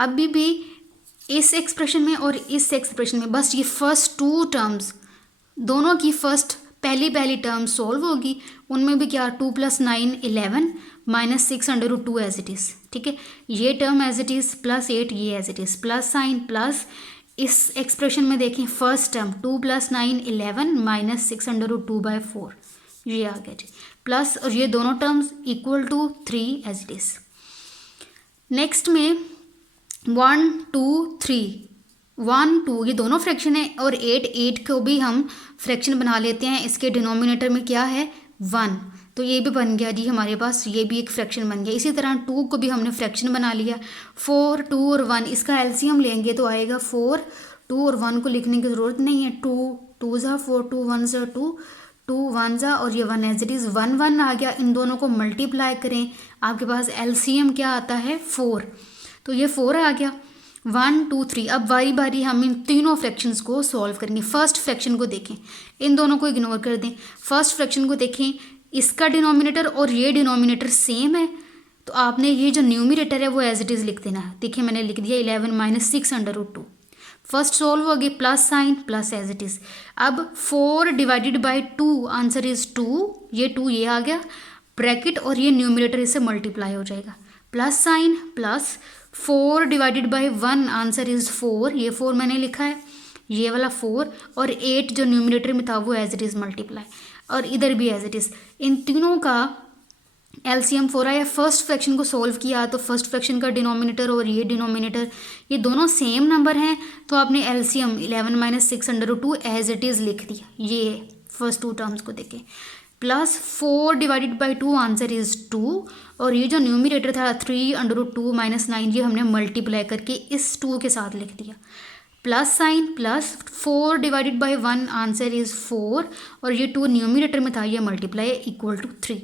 अभी भी इस एक्सप्रेशन में और इस एक्सप्रेशन में बस ये फर्स्ट 2 टर्म्स, दोनों की फर्स्ट पहली टर्म सॉल्व होगी, उनमें भी क्या 2 + 9 11 -6 under root 2 as it is, ठीक है, ये term as it is plus 8 ये as it is, plus sign plus इस एक्सप्रेशन में देखें फर्स्ट टर्म 2 + 9 11 -6 अंडर रूट 2/4 ये आ गया जी, प्लस और ये दोनों terms equal to 3 as it is. Next में 1 2 3 1 2 ये दोनों फ्रैक्शन है और 8 को भी हम फ्रैक्शन बना लेते हैं। इसके डिनोमिनेटर में क्या है 1, तो ये भी बन गया जी हमारे पास, ये भी एक फ्रैक्शन बन गया। इसी तरह 2 को भी हमने फ्रैक्शन बना लिया। 4 2 और 1 इसका एलसीएम लेंगे तो आएगा 4, 2 और 1 को लिखने की ज़रूरत नहीं है, 2 2 ज़ा 4, 2 1 ज़ा 2, 2 1 ज़ा और ये 1 एज इट इज़ 1 1 आ गया। इन दोनों को मल्टीप्लाई करें, आपके पास एलसीएम क्या आता है 4, तो ये 4 आ गया। 1 2 3 अब बारी बारी हम इन तीनों फ्रैक्शंस को सॉल्व करेंगे। फर्स्ट फ्रैक्शन को देखें, इन दोनों को इग्नोर कर दें। फर्स्ट फ्रैक्शन को देखें, इसका डिनोमिनेटर और ये डिनोमिनेटर सेम है, तो आपने ये जो न्यूमरेटर है वो एज इट इज़ लिख देना है। देखिए मैंने लिख दिया 11 - 6 अंडर रूट 2। फर्स्ट सॉल्व हो गई, plus sign plus as it is. अब 4 डिवाइडेड बाई 2 आंसर इज़ 2, ये 2 ये आ गया ब्रैकेट और ये न्यूमरेटर इससे मल्टीप्लाई हो जाएगा, plus sign plus 4 divided by 1 answer is 4, ये 4 मैंने लिखा है, ये वाला 4 और 8 जो न्यूमरेटर में था वो एज इट इज़ मल्टीप्लाई। और इधर भी एज इट इज़। इन तीनों का एलसीएम 4 आया। फर्स्ट फ्रैक्शन को सॉल्व किया तो फर्स्ट फ्रैक्शन का डिनोमिनेटर और ये डिनोमिनेटर ये दोनों सेम नंबर हैं, तो आपने LCM 11 minus 6/2 as it is लिख दिया। ये फर्स्ट टू टर्म्स को देखें, plus 4 divided by 2 answer is 2, और ये जो न्यूमिनेटर था 3/2 माइनस 9 ये हमने मल्टीप्लाई करके इस 2 के साथ लिख दिया, plus sign plus 4 divided by 1 answer is 4, और ये 2 न्यूमिनेटर में था ये मल्टीप्लाई इक्वल टू 3।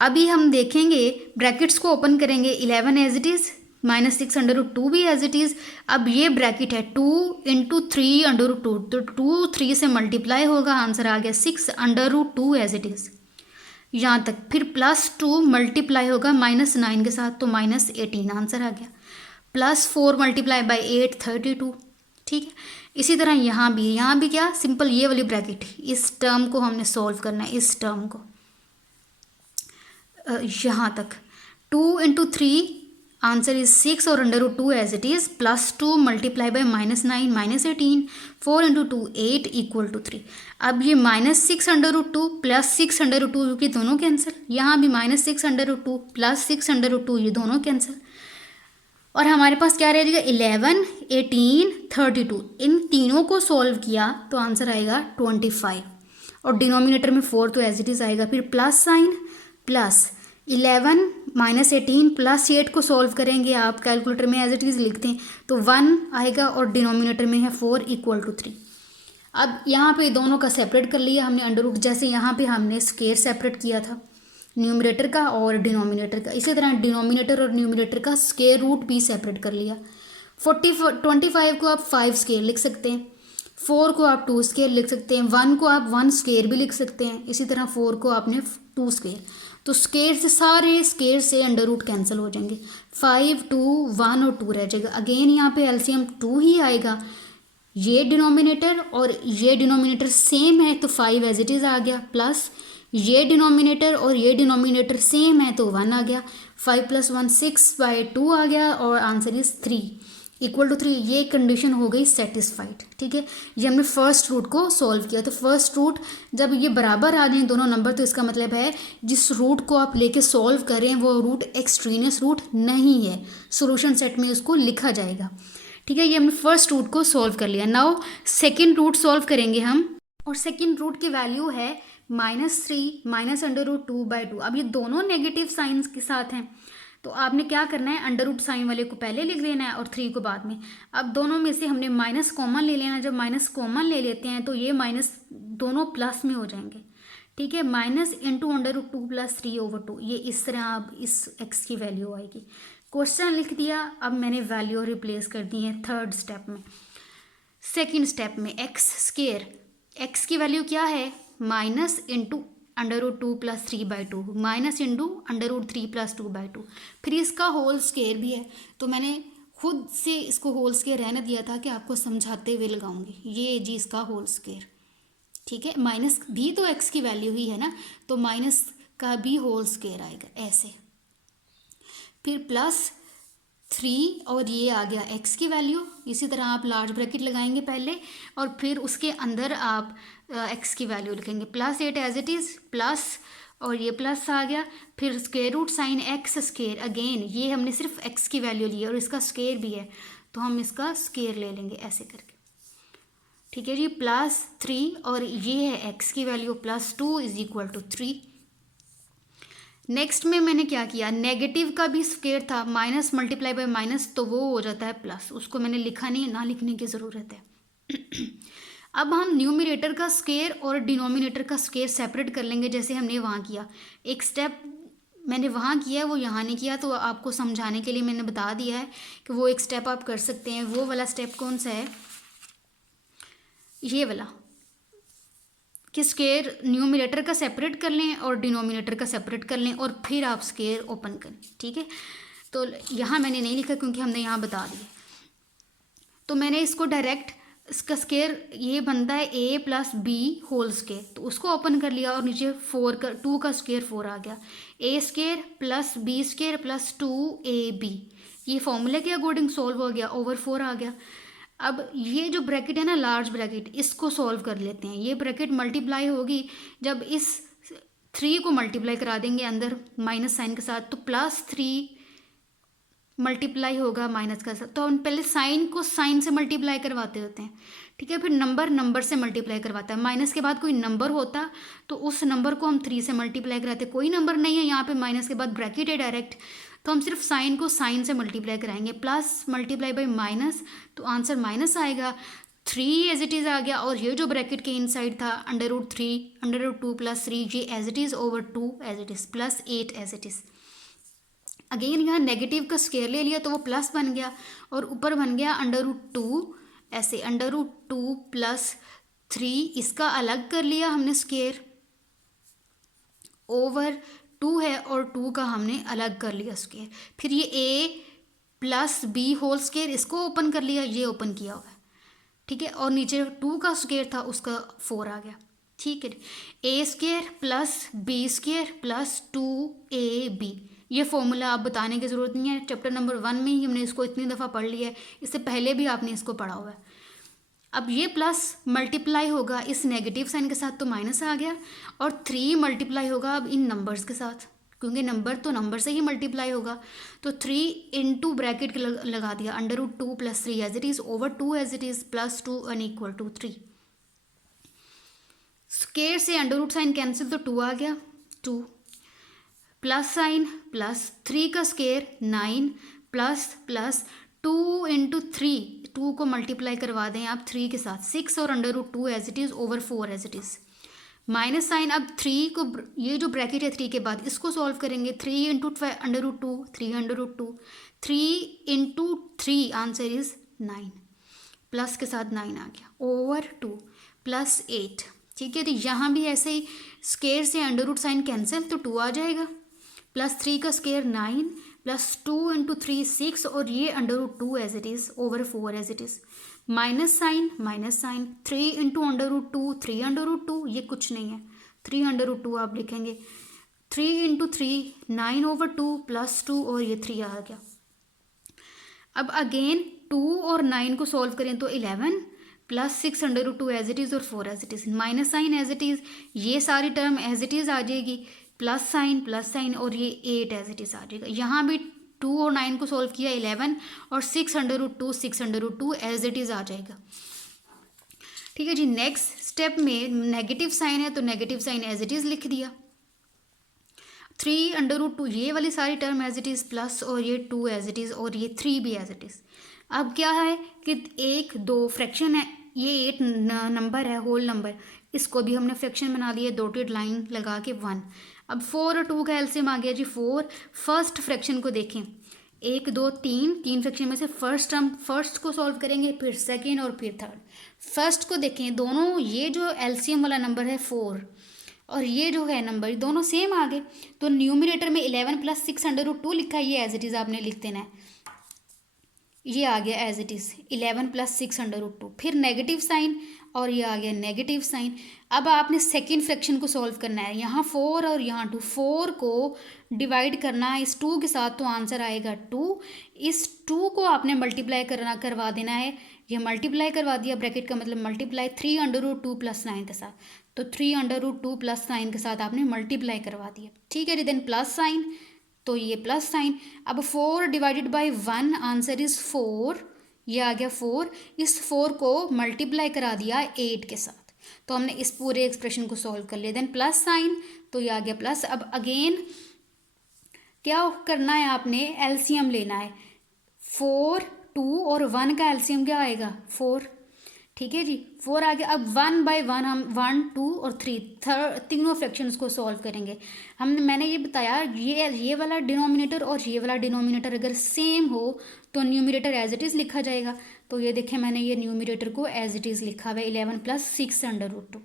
अभी हम देखेंगे ब्रैकेट्स को ओपन करेंगे, 11 एज इट इज़ माइनस 6/2 भी एज इट इज़। अब ये ब्रैकेट है 2 इंटू 3/2, तो 2 3 से मल्टीप्लाई होगा, आंसर आ गया 6/2 एज इट इज़ यहाँ तक। फिर प्लस 2 मल्टीप्लाई होगा माइनस 9 के साथ, तो माइनस 18 आंसर आ गया। प्लस 4 मल्टीप्लाई बाई 8 32, ठीक है। इसी तरह यहाँ भी क्या सिंपल ये वाली ब्रैकेट, इस टर्म को हमने सॉल्व करना है, इस टर्म को यहाँ तक। 2 इंटू 3 आंसर इज 6 और √2 as it is, plus 2 multiply by minus 9 minus 18, 4 into 2 8 equal to 3। अब ये माइनस 6/2 प्लस 6/2 क्योंकि दोनों कैंसिल, यहाँ भी माइनस 6/2 प्लस 6/2 ये दोनों कैंसिल, और हमारे पास क्या रहेगा 11 18 32। इन तीनों को सॉल्व किया तो आंसर आएगा 25, और डिनोमिनेटर में 4 तो एज इट इज़ आएगा। फिर plus sign plus 11 minus 18 plus 8 को सॉल्व करेंगे, आप कैलकुलेटर में एज इट इज़ लिखते हैं तो 1 आएगा, और डिनोमिनेटर में है 4 इक्वल टू 3। अब यहाँ पे दोनों का सेपरेट कर लिया हमने अंडर, जैसे यहाँ पे हमने स्केयर सेपरेट किया था न्यूमरेटर का और डिनोमिनेटर का, इसी तरह डिनोमिनेटर और न्यूमरेटर का स्केयर रूट भी सेपरेट कर लिया। 25 को आप 5 स्केयर लिख सकते हैं, 4 को आप 2 स्केयर लिख सकते हैं, 1 को आप 1 स्केयर भी लिख सकते हैं, इसी तरह 4 को आपने 2 स्केयर। तो स्केयर से सारे स्केयर से अंडर रूट कैंसिल हो जाएंगे, 5 2 1 और 2 रह जाएगा। अगेन यहाँ पे एलसीएम 2 ही आएगा, ये डिनोमिनेटर और ये डिनोमिनेटर सेम है तो 5 एज इट इज़ आ गया, प्लस ये डिनोमिनेटर और ये डिनोमिनेटर सेम है तो 1 आ गया, 5 + 1 6/2 आ गया, और आंसर इज़ 3 इक्वल टू 3। ये कंडीशन हो गई सेटिस्फाइड, ठीक है। ये हमने फर्स्ट रूट को सॉल्व किया, तो फर्स्ट रूट जब ये बराबर आ जाए दोनों नंबर, तो इसका मतलब है जिस रूट को आप लेके सॉल्व करें वो रूट एक्सट्रीनियस रूट नहीं है, सॉल्यूशन सेट में उसको लिखा जाएगा, ठीक है। ये हमने फर्स्ट रूट को सॉल्व कर लिया। नाउ सेकेंड रूट सॉल्व करेंगे हम, और सेकेंड रूट की वैल्यू है -3 माइनस √2/2। अब ये दोनों नेगेटिव साइंस के साथ हैं, तो आपने क्या करना है अंडर रूट साइन वाले को पहले लिख लेना है और 3 को बाद में। अब दोनों में से हमने माइनस कॉमन ले लेना, जब माइनस कॉमन ले लेते हैं तो ये माइनस दोनों प्लस में हो जाएंगे, ठीक है। माइनस इंटू √2 + 3/2, ये इस तरह अब इस x की वैल्यू आएगी। क्वेश्चन लिख दिया, अब मैंने वैल्यू रिप्लेस कर दी है थर्ड स्टेप में। सेकेंड स्टेप में x स्केयर, x की वैल्यू क्या है माइनस इंटू √2 + 3/2, माइनस इंटू √3 + 2/2। फिर इसका होल स्केयर भी है, तो मैंने खुद से इसको होल स्केयर रहने दिया था कि आपको समझाते हुए लगाऊंगी। ये जी इसका होल स्केयर, ठीक है। माइनस भी तो x की वैल्यू ही है ना, तो माइनस का भी होल स्केयर आएगा ऐसे। फिर प्लस 3 और ये आ गया x की वैल्यू, इसी तरह आप लार्ज ब्रैकेट लगाएंगे पहले और फिर उसके अंदर आप x की वैल्यू लिखेंगे, +8 एज इट इज़, प्लस और ये प्लस आ गया, फिर square root sign x square, again ये हमने सिर्फ x की वैल्यू ली है और इसका स्क्वायर भी है तो हम इसका स्क्वायर ले लेंगे ऐसे करके, ठीक है जी। +3 और ये है x की वैल्यू +2 = 3। नेक्स्ट में मैंने क्या किया, नेगेटिव का भी स्क्वायर था, माइनस मल्टीप्लाई बाय माइनस तो वो हो जाता है प्लस, उसको मैंने लिखा नहीं है, ना लिखने की ज़रूरत है। अब हम न्यूमरेटर का स्क्वायर और डिनोमिनेटर का स्क्वायर सेपरेट कर लेंगे, जैसे हमने वहाँ किया। एक स्टेप मैंने वहाँ किया वो यहाँ नहीं किया, तो आपको समझाने के लिए मैंने बता दिया है कि वो एक स्टेप आप कर सकते हैं। वो वाला स्टेप कौन सा है, ये वाला कि स्क्वायर न्यूमरेटर का सेपरेट कर लें और डिनोमिनेटर का सेपरेट कर लें और फिर आप स्क्वायर ओपन करें, ठीक है। तो यहाँ मैंने नहीं लिखा क्योंकि हमने यहाँ बता दिया, तो मैंने इसको डायरेक्ट इसका स्क्वायर ये बनता है a + b होल स्क्वायर, तो उसको ओपन कर लिया और नीचे 2 का स्क्वायर 4 आ गया, a² + b² + 2ab, ये फॉर्मूले के अकॉर्डिंग सॉल्व हो गया, ओवर 4 आ गया। अब ये जो ब्रैकेट है ना, लार्ज ब्रैकेट, इसको सॉल्व कर लेते हैं। ये ब्रैकेट मल्टीप्लाई होगी जब इस 3 को मल्टीप्लाई करा देंगे अंदर माइनस साइन के साथ, तो +3 मल्टीप्लाई होगा माइनस का साथ। तो हम पहले साइन को साइन से मल्टीप्लाई करवाते होते हैं, ठीक है, फिर नंबर नंबर से मल्टीप्लाई करवाता है। माइनस के बाद कोई नंबर होता तो उस नंबर को हम 3 से मल्टीप्लाई कराते। कोई नंबर नहीं है यहाँ पे, माइनस के बाद ब्रैकेट है डायरेक्ट, तो हम सिर्फ साइन को साइन से मल्टीप्लाई कराएंगे। प्लस मल्टीप्लाई बाई माइनस, तो आंसर माइनस आएगा। 3 एज इट इज़ आ गया, और ये जो ब्रैकेट के इनसाइड था √3 √2 + 3, ये as it is over 2 as it is +8 as it is. Again यहाँ नेगेटिव का स्क्वायर ले लिया तो वो प्लस बन गया, और ऊपर बन गया √2, ऐसे √2 + 3, इसका अलग कर लिया हमने स्क्वायर, ओवर 2 है और 2 का हमने अलग कर लिया स्क्वायर। फिर ये a + b होल स्क्वायर, इसको ओपन कर लिया, ये ओपन किया हुआ है, ठीक है, और नीचे 2 का स्क्वायर था उसका 4 आ गया, ठीक है। a² + b² + 2ab, ये फॉर्मूला आप बताने की ज़रूरत नहीं है, चैप्टर नंबर 1 में ही हमने इसको इतनी दफ़ा पढ़ लिया है, इससे पहले भी आपने इसको पढ़ा हुआ है। अब ये प्लस मल्टीप्लाई होगा इस नेगेटिव साइन के साथ, तो माइनस आ गया, और 3 मल्टीप्लाई होगा अब इन नंबर्स के साथ, क्योंकि नंबर तो नंबर से ही मल्टीप्लाई होगा, तो 3 इंटू ब्रैकेट लगा दिया, √2 + 3 as it is over 2 as it is +2 = 3। Square से अंडर साइन कैंसिल, तो 2 आ गया, 2 प्लस साइन प्लस 3 का स्क्वायर 9 प्लस 2 × 3, 2 को मल्टीप्लाई करवा दें आप 3 के साथ, 6 और √2 as it is over 4 as it is, minus sign. अब 3 को, ये जो ब्रैकेट है 3 के बाद, इसको सॉल्व करेंगे, 3 × √2 3 √2, 3 × 3 आंसर इज़ 9, प्लस के साथ 9 आ गया, ओवर 2 +8, ठीक है। तो यहाँ भी ऐसे ही स्क्वायर से अंडर साइन कैंसिल, तो 2 आ जाएगा, +3 का स्क्वायर 9 +2 × 3 6, और ये √2 as it is over 4 as it is, minus sign 3 × √2 3 √2, ये कुछ नहीं है, 3 √2 आप लिखेंगे, 3 × 3 9 ओवर 2 +2, और ये 3 आ गया। अब अगेन 2 और 9 को सॉल्व करें तो 11 +6 √2 एज इट इज़ और 4 as it is, minus sign as it is, ये सारी टर्म एज इट इज़ आ जाएगी, प्लस साइन, और ये 8 एज इट इज़ आ जाएगा। यहाँ भी 2 और 9 को सॉल्व किया, 11 और 6 √2 एज इट इज़ आ जाएगा, ठीक है जी। नेक्स्ट स्टेप में नेगेटिव साइन है, तो negative sign as it is लिख दिया, 3 √2, ये वाली सारी term as it is plus, और ये 2 एज इट इज़, और ये 3 भी एज इट इज़। अब क्या है कि 1 2 फ्रैक्शन है, ये 8 नंबर है, होल नंबर, इसको भी हमने फ्रैक्शन बना लिया, डॉटेड लाइन लगा के 1। अब 4 और 2 का एलसीएम आ गया जी 4। फर्स्ट फ्रैक्शन को देखें, 1 2 3 फ्रैक्शन में से फर्स्ट टर्म, फर्स्ट को सॉल्व करेंगे, फिर सेकेंड और फिर थर्ड। फर्स्ट को देखें, दोनों ये जो एलसीएम वाला नंबर है 4 और ये जो है नंबर, दोनों सेम आ गए, तो न्यूमरेटर में 11 + 6 √2 लिखा है, ये एज इट इज़ आपने लिख देना है, ये आ गया एज इट इज़ 11 + 6 √2, फिर नेगेटिव साइन, और ये आ गया नेगेटिव साइन। अब आपने सेकेंड फ्रैक्शन को सॉल्व करना है, यहाँ 4 और यहाँ 2, 4 को डिवाइड करना है इस 2 के साथ, तो आंसर आएगा 2। इस 2 को आपने मल्टीप्लाई करवा देना है, ये मल्टीप्लाई करवा दिया, ब्रैकेट का मतलब मल्टीप्लाई, 3 √2 + 9 के साथ, तो 3 √2 + 9 के साथ आपने मल्टीप्लाई करवा दिया, ठीक है। देन प्लस साइन, तो ये प्लस साइन। अब 4 / 1 आंसर इज़ 4, ये आ गया 4। इस 4 को मल्टीप्लाई करा दिया 8 के साथ, तो हमने इस पूरे एक्सप्रेशन को सॉल्व कर लिया। देन प्लस साइन, तो ये आ गया प्लस। अब अगेन क्या करना है, आपने एलसीएम लेना है, 4 2 और 1 का एलसीएम क्या आएगा 4, ठीक है जी, 4 आ गया। अब 1/1 हम 1 2 और 3 तीनों फ्रैक्शंस को सॉल्व करेंगे। मैंने ये बताया, ये वाला डिनोमिनेटर और ये वाला डिनोमिनेटर अगर सेम हो तो न्यूमरेटर एज इट इज़ लिखा जाएगा। तो ये देखें, मैंने ये न्यूमरेटर को एज इट इज़ लिखा हुआ है, 11 + 6 √2,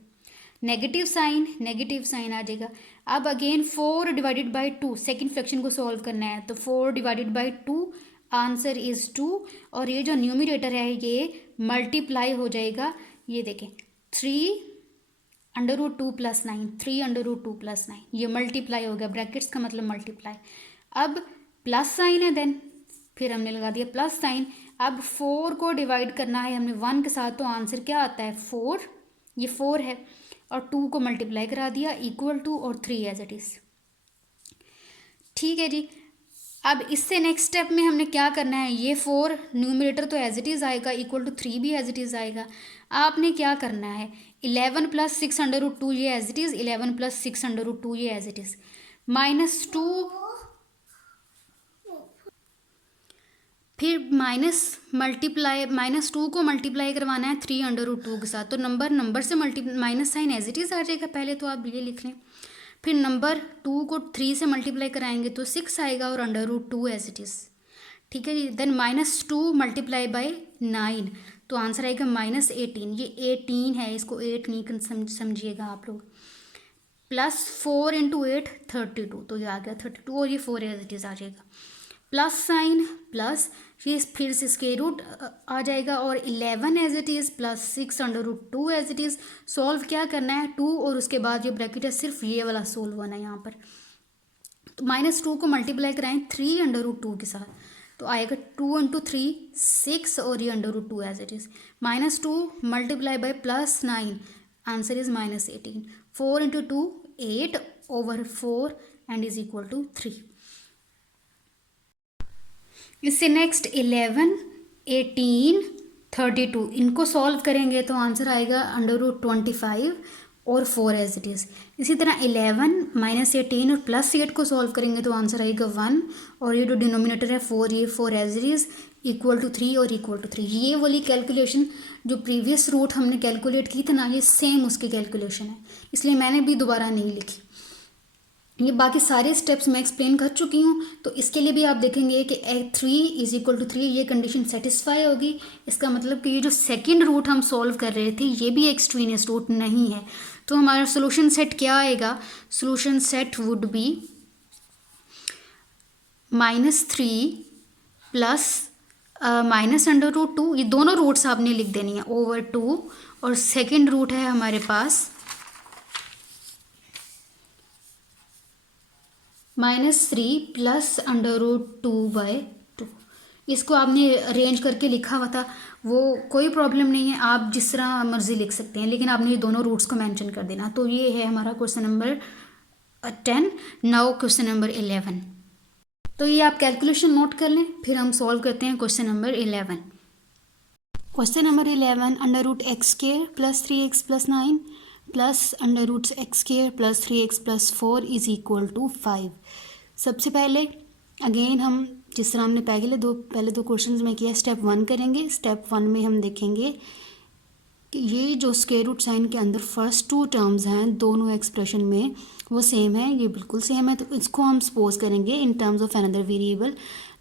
नेगेटिव साइन आ जाएगा। अब अगेन 4 / 2 सेकेंड फ्रैक्शन को सॉल्व करना है, तो 4 / 2 आंसर इज़ 2, और ये जो न्यूमरेटर है ये मल्टीप्लाई हो जाएगा, ये देखें 3 √2 + 9, 3 √2 + 9, ये मल्टीप्लाई हो गया, ब्रैकेट्स का मतलब मल्टीप्लाई। अब प्लस साइन है, देन फिर हमने लगा दिया प्लस साइन। अब 4 को डिवाइड करना है हमने 1 के साथ, तो आंसर क्या आता है 4, ये 4 है, और 2 को मल्टीप्लाई करा दिया इक्वल टू और 3 एज इट इज़। ठीक है जी। अब इससे नेक्स्ट स्टेप में हमने क्या करना है, ये 4 न्यूमरेटर तो एज इट इज़ आएगा, इक्वल टू 3 भी एज इट इज़ आएगा। आपने क्या करना है, 11 प्लस 6√2 ये एज इट इज़, 11 प्लस 6√2 ये एज इट इज़, -2, फिर -2 को मल्टीप्लाई करवाना है 3√2 के साथ, तो नंबर से minus sign as it is आ जाएगा, पहले तो आप ये लिख लें। फिर नंबर 2 को 3 से मल्टीप्लाई कराएंगे तो 6 आएगा और √2 एज इट इज़। ठीक है जी। देन -2 मल्टीप्लाई बाय 9, तो आंसर आएगा -18, ये 18 है, इसको 8 नहीं समझिएगा आप लोग। +4 × 8 32, तो ये आ गया 32 और ये 4 एज इट इज़ आ जाएगा। प्लस साइन प्लस फिर से स्क्वायर रूट आ जाएगा, और 11 as it is plus 6√2 as it is. Solve क्या करना है, 2 और उसके बाद जो ब्रैकेट है सिर्फ ये वाला सोल्व होना है यहाँ पर। तो -2 को मल्टीप्लाई कराएं 3√2 के साथ, तो आएगा 2 × 3 6 और ये √2 as it is. -2 multiply by +9, answer is -18। 4 × 2 8/4 and is equal to 3। इससे नेक्स्ट 11, 18, 32 इनको सॉल्व करेंगे तो आंसर आएगा √25 और 4 एज इट इज़। इसी तरह 11 -18 और +8 को सॉल्व करेंगे तो आंसर आएगा 1, और ये जो डिनोमिनेटर है 4, ये 4 as it is equal to 3 और इक्वल टू 3। ये वाली कैलकुलेशन जो प्रीवियस रूट हमने कैलकुलेट की थी ना, ये सेम उसकी कैलकुलेशन है, इसलिए मैंने भी दोबारा नहीं लिखी। ये बाकी सारे स्टेप्स मैं एक्सप्लेन कर चुकी हूँ, तो इसके लिए भी आप देखेंगे कि 3 = 3 ये कंडीशन सेटिस्फाई होगी। इसका मतलब कि ये जो सेकंड रूट हम सॉल्व कर रहे थे ये भी एक्सट्रीनियस रूट नहीं है। तो हमारा सोल्यूशन सेट क्या आएगा, solution set would be -3 plus -√2, ये दोनों रूट्स आपने लिख देनी है, /2, और सेकेंड रूट है हमारे पास -3 प्लस √2/2। इसको आपने अरेंज करके लिखा हुआ था, वो कोई प्रॉब्लम नहीं है, आप जिस तरह मर्जी लिख सकते हैं, लेकिन आपने ये दोनों रूट्स को मेंशन कर देना। तो ये है हमारा question number 10। Now question number 11। तो ये आप कैलकुलेशन नोट कर लें, फिर हम सॉल्व करते हैं question number 11। Question number 11, √x² + 3x + 9 plus √x² + 3x + 4 is equal to 5। सबसे पहले अगेन हम जिस तरह हमने पहले दो क्वेश्चन में किया, स्टेप 1 करेंगे। स्टेप 1 में हम देखेंगे कि ये जो स्क्वायर रूट साइन के अंदर फर्स्ट 2 टर्म्स हैं दोनों एक्सप्रेशन में वो सेम है, ये बिल्कुल सेम है। तो इसको हम सपोज करेंगे in terms of another variable,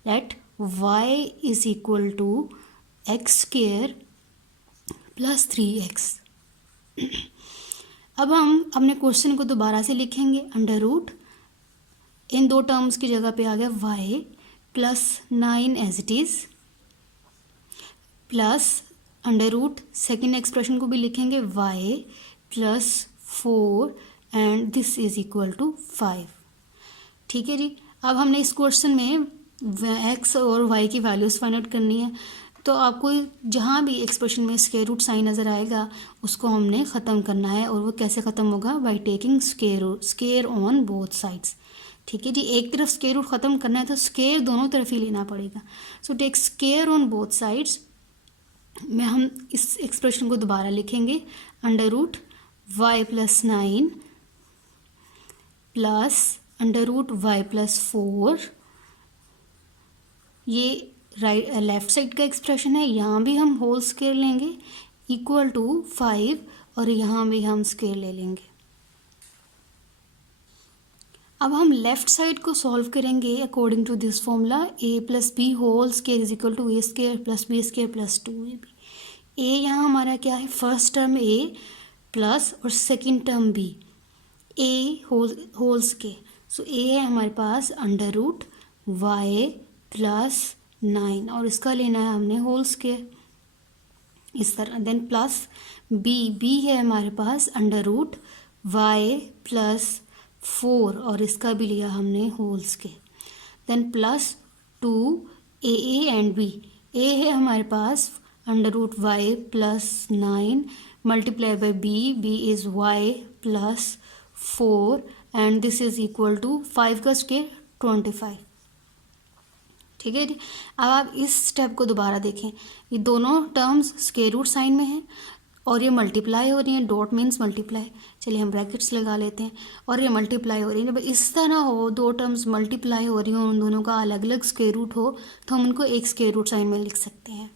let y is equal to x² + 3x। अब हम अपने क्वेश्चन को दोबारा से लिखेंगे, अंडर रूट इन 2 टर्म्स की जगह पे आ गया y + 9 as it is, plus under root second expression को भी लिखेंगे y + 4 and this is equal to 5। ठीक है जी। अब हमने इस क्वेश्चन में x और y की वैल्यूज़ फाइंड आउट करनी है, तो आपको जहाँ भी एक्सप्रेशन में स्क्वायर रूट साइन नज़र आएगा उसको हमने ख़त्म करना है, और वो कैसे ख़त्म होगा, by taking square on both sides. ठीक है जी। एक तरफ स्क्वायर रूट ख़त्म करना है तो स्क्वायर दोनों तरफ ही लेना पड़ेगा। So take square on both sides में हम इस एक्सप्रेशन को दोबारा लिखेंगे, under root y + 9 plus under root y + 4, ये लेफ्ट साइड का एक्सप्रेशन है, यहाँ भी हम होल स्क्वायर लेंगे इक्वल टू 5, और यहाँ भी हम स्क्वायर ले लेंगे। अब हम लेफ्ट साइड को सॉल्व करेंगे according to this formula, a + b whole square is equal to a² + b² + 2ab। a यहाँ हमारा क्या है, फर्स्ट टर्म a प्लस और second term b, a whole square. So a है हमारे पास अंडर रूट y + 9, और इसका लेना है हमने होल स्क्वायर इस तरह। देन प्लस b है हमारे पास अंडर रूट y + 4, और इसका भी लिया हमने whole square. Then plus 2 A and B. A है हमारे पास under root Y plus 9 multiply by B is Y plus 4 and this is equal to 5 का स्क्वायर 25। ठीक है जी। अब आप इस स्टेप को दोबारा देखें, ये दोनों टर्म्स स्क्वायर रूट साइन में हैं और ये मल्टीप्लाई हो रही हैं, डॉट मीन्स मल्टीप्लाई, चलिए हम ब्रैकेट्स लगा लेते हैं, और ये मल्टीप्लाई हो रही है। जब इस तरह हो, दो टर्म्स मल्टीप्लाई हो रही हो, उन दोनों का अलग अलग स्क्वायर रूट हो, तो हम उनको एक स्क्वायर रूट साइन में लिख सकते हैं,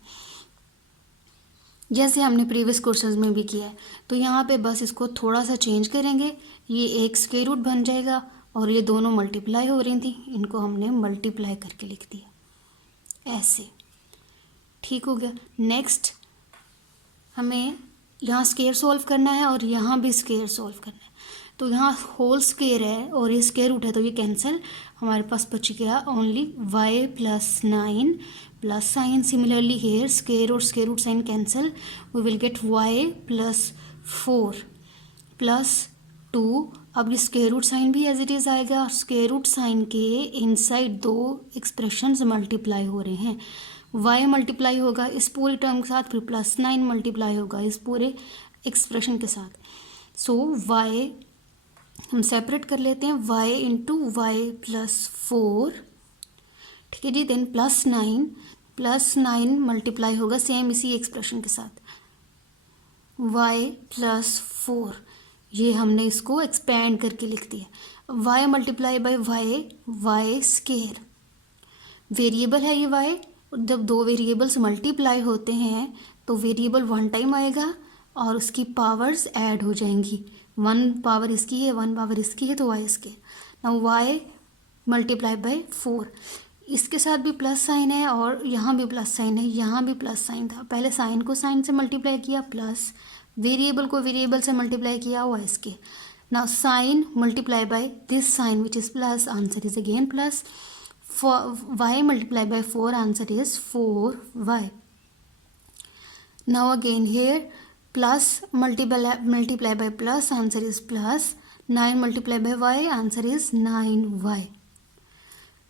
जैसे हमने प्रीवियस क्वेश्चंस में भी किया है। तो यहाँ पे बस इसको थोड़ा सा चेंज करेंगे, ये एक स्क्वायर रूट बन जाएगा, और ये दोनों मल्टीप्लाई हो रही थी, इनको हमने मल्टीप्लाई करके लिख दिया ऐसे। ठीक हो गया। नेक्स्ट हमें यहाँ स्क्वायर सॉल्व करना है और यहाँ भी स्क्वायर सॉल्व करना है। तो यहाँ होल स्क्वायर है और ये स्क्वायर रूट है, तो ये कैंसिल, हमारे पास बच गया only y plus 9 plus sign. Similarly here square और square root sign cancel, we will get y plus 4 plus 2। अब ये स्क्वायर रूट साइन भी एज इट इज़ आएगा, और स्क्वायर रूट साइन के इनसाइड दो एक्सप्रेशंस मल्टीप्लाई हो रहे हैं, y मल्टीप्लाई होगा इस पूरे टर्म के साथ, फिर प्लस 9 मल्टीप्लाई होगा इस पूरे एक्सप्रेशन के साथ। सो y हम सेपरेट कर लेते हैं, y इंटू वाई प्लस 4, ठीक है जी। देन प्लस 9 मल्टीप्लाई होगा सेम इसी एक्सप्रेशन के साथ, y प्लस 4, ये हमने इसको एक्सपेंड करके लिख दिया। y multiply by y square, variable है ये y, जब दो वेरिएबल्स मल्टीप्लाई होते हैं तो वेरिएबल वन टाइम आएगा और उसकी पावर्स ऐड हो जाएंगी, 1 पावर इसकी है 1 पावर इसकी है, तो y square. Now y multiply by 4, इसके साथ भी प्लस साइन है और यहाँ भी प्लस साइन है, यहाँ भी प्लस साइन था, पहले साइन को साइन से मल्टीप्लाई किया, प्लस वेरिएबल को वेरिएबल से मल्टीप्लाई किया, y square. Now sign multiply by this sign which is plus, answer is again plus. y multiplied by 4, answer is 4y. Now again here plus multiply by plus, answer is plus. 9 multiplied by y, answer is 9y.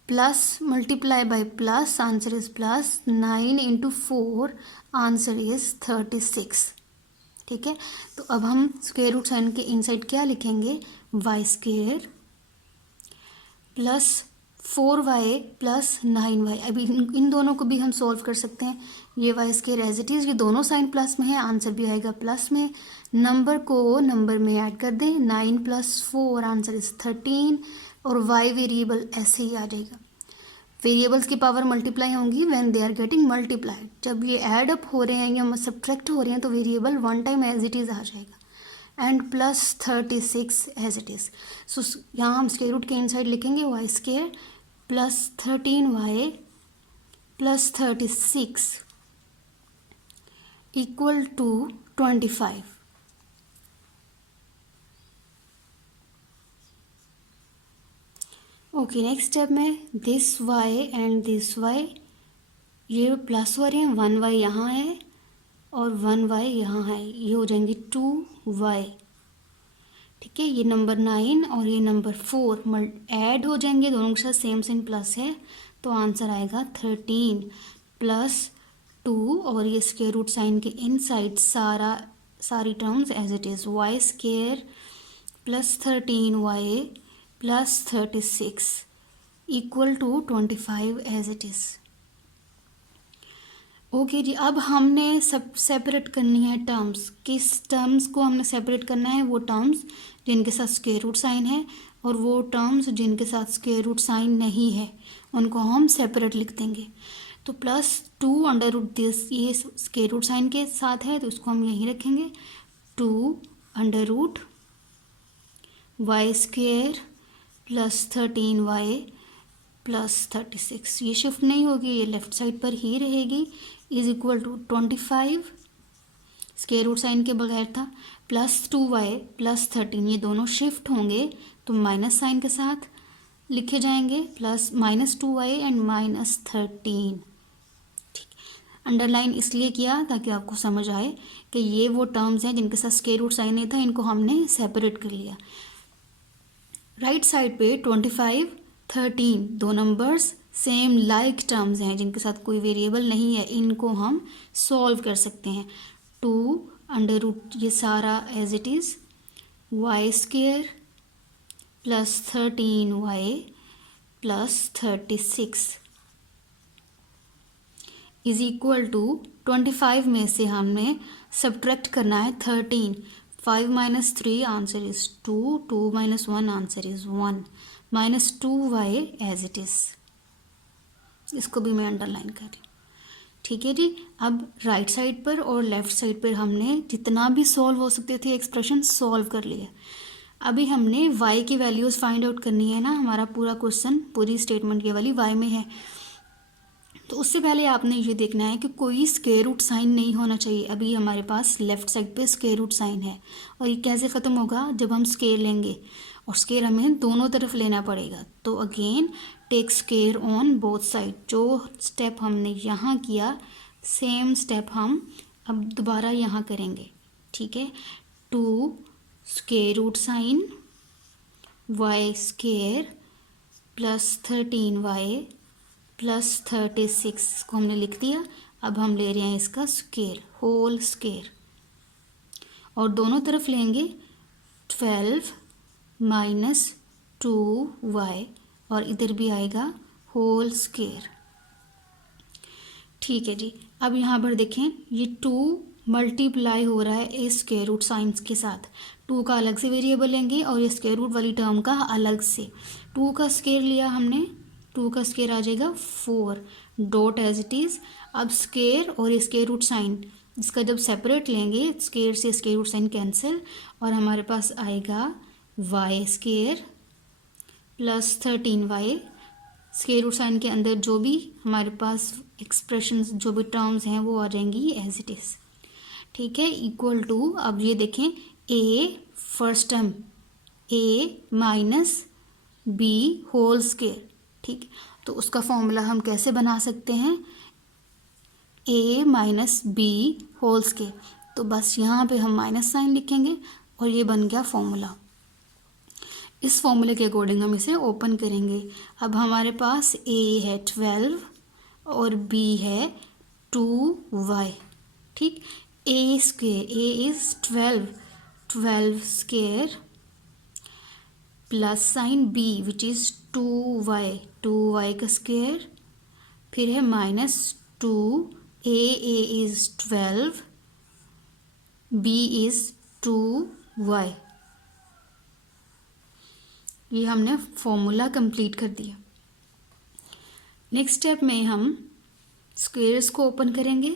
Plus multiply by plus, answer is plus. 9 into 4, answer is 36. ठीक है। तो अब हम square root sign के inside क्या लिखेंगे, Y square plus 4y plus 9y। अभी इन दोनों को भी हम सॉल्व कर सकते हैं, ये y square as it is, ये दोनों साइन प्लस में है, आंसर भी आएगा प्लस में। नंबर को नंबर में ऐड कर दें, 9 प्लस 4, आंसर इज 13, और y वेरिएबल ऐसे ही आ जाएगा। वेरिएबल्स की पावर मल्टीप्लाई होंगी when they are getting multiplied, जब ये ऐड अप हो रहे हैं या सब्ट्रैक्ट हो रहे हैं तो variable one time as it is आ जाएगा, and plus 36 as it is. So यहाँ हम स्क्वायर रूट के इनसाइड लिखेंगे Y square plus 13y plus 36 equal to 25। Okay, next step में this y and this y, ये प्लस हो रहे हैं, 1y यहाँ है और 1y यहाँ है, ये हो जाएंगे 2y। ठीक है, ये नंबर 9 और ये नंबर 4 ऐड हो जाएंगे, दोनों के साथ सेम प्लस है, तो आंसर आएगा 13 प्लस 2, और ये स्क्वायर रूट साइन के इनसाइड सारी terms as it is, Y square plus 13y plus 36 equal to 25 as it is. Okay जी, अब हमने सब सेपरेट करनी है टर्म्स। किस टर्म्स को हमने सेपरेट करना है, वो टर्म्स जिनके साथ स्क्वायर रूट साइन है और वो टर्म्स जिनके साथ स्क्वायर रूट साइन नहीं है, उनको हम सेपरेट लिख देंगे। तो प्लस 2 अंडर रूट दिस, ये स्क्वायर रूट साइन के साथ है तो इसको हम यहीं रखेंगे, 2 under root y square plus 13y plus 36, ये शिफ्ट नहीं होगी, ये लेफ्ट साइड पर ही रहेगी, is equal to 25, square root sign के बगैर था, प्लस 2y प्लस 13, ये दोनों शिफ्ट होंगे तो माइनस साइन के साथ लिखे जाएंगे, प्लस -2y एंड -13। ठीक, अंडरलाइन इसलिए किया ताकि आपको समझ आए कि ये वो टर्म्स हैं जिनके साथ स्क्वायर रूट साइन नहीं था, इनको हमने सेपरेट कर लिया। राइट साइड पे 25, 13, दो नंबर्स सेम लाइक टर्म्स हैं जिनके साथ कोई वेरिएबल नहीं है, इनको हम सॉल्व कर सकते हैं। 2 अंडर रूट ये सारा as it is y square plus 13y plus 36 is equal to 25 में से हमने सब्ट्रैक्ट करना है 13। 5 minus 3 answer is 2, 2 minus 1 answer is 1, minus 2y as it is. इसको भी मैं अंडरलाइन कर रही हूँ, ठीक है जी। अब राइट साइड पर और लेफ्ट साइड पर हमने जितना भी सॉल्व हो सकते थे एक्सप्रेशन सॉल्व कर लिया। अभी हमने y की वैल्यूज़ फाइंड आउट करनी है ना, हमारा पूरा क्वेश्चन पूरी स्टेटमेंट ये वाली y में है। तो उससे पहले आपने ये देखना है कि कोई स्क्वायर रूट साइन नहीं होना चाहिए। अभी हमारे पास लेफ्ट साइड पे स्क्वायर रूट साइन है और ये कैसे ख़त्म होगा, जब हम स्क्वायर लेंगे और स्क्वायर हमें दोनों तरफ लेना पड़ेगा। तो again take square on both side. जो स्टेप हमने यहाँ किया सेम स्टेप हम अब दोबारा यहाँ करेंगे, ठीक है। 2 square root sign y square plus 13y plus 36 को हमने लिख दिया। अब हम ले रहे हैं इसका स्क्वायर, होल स्क्वायर, और दोनों तरफ लेंगे 12 माइनस 2y और इधर भी आएगा होल स्क्वायर, ठीक है जी। अब यहाँ पर देखें ये 2 मल्टीप्लाई हो रहा है इस स्क्वायर रूट साइंस के साथ। 2 का अलग से वेरिएबल लेंगे और ये स्क्वायर रूट वाली टर्म का अलग से। 2 का स्क्वायर लिया हमने, 2 का स्क्वायर आ जाएगा 4, डॉट एज इट इज़। अब स्क्वायर और स्क्वायर रूट साइन इसका जब सेपरेट लेंगे स्क्वायर से स्क्वायर रूट साइन कैंसिल और हमारे पास आएगा y square plus 13y। Square root sign के अंदर जो भी हमारे पास एक्सप्रेशंस जो भी टर्म्स हैं वो आ जाएंगी एज इट इज़, ठीक है। इक्वल टू, अब ये देखें a first term a minus b whole square, ठीक। तो उसका फॉर्मूला हम कैसे बना सकते हैं, a minus b whole square. तो बस यहाँ पे हम माइनस साइन लिखेंगे और ये बन गया फॉर्मूला। इस फॉर्मूले के अकॉर्डिंग हम इसे ओपन करेंगे। अब हमारे पास a है 12 और b है 2y, ठीक। a square, a is 12 square plus sign b which is 2y का स्क्वायर, फिर है minus 2, a is 12, b is 2y। ये हमने फॉर्मूला कंप्लीट कर दिया। नेक्स्ट स्टेप में हम स्क्वेयर्स को ओपन करेंगे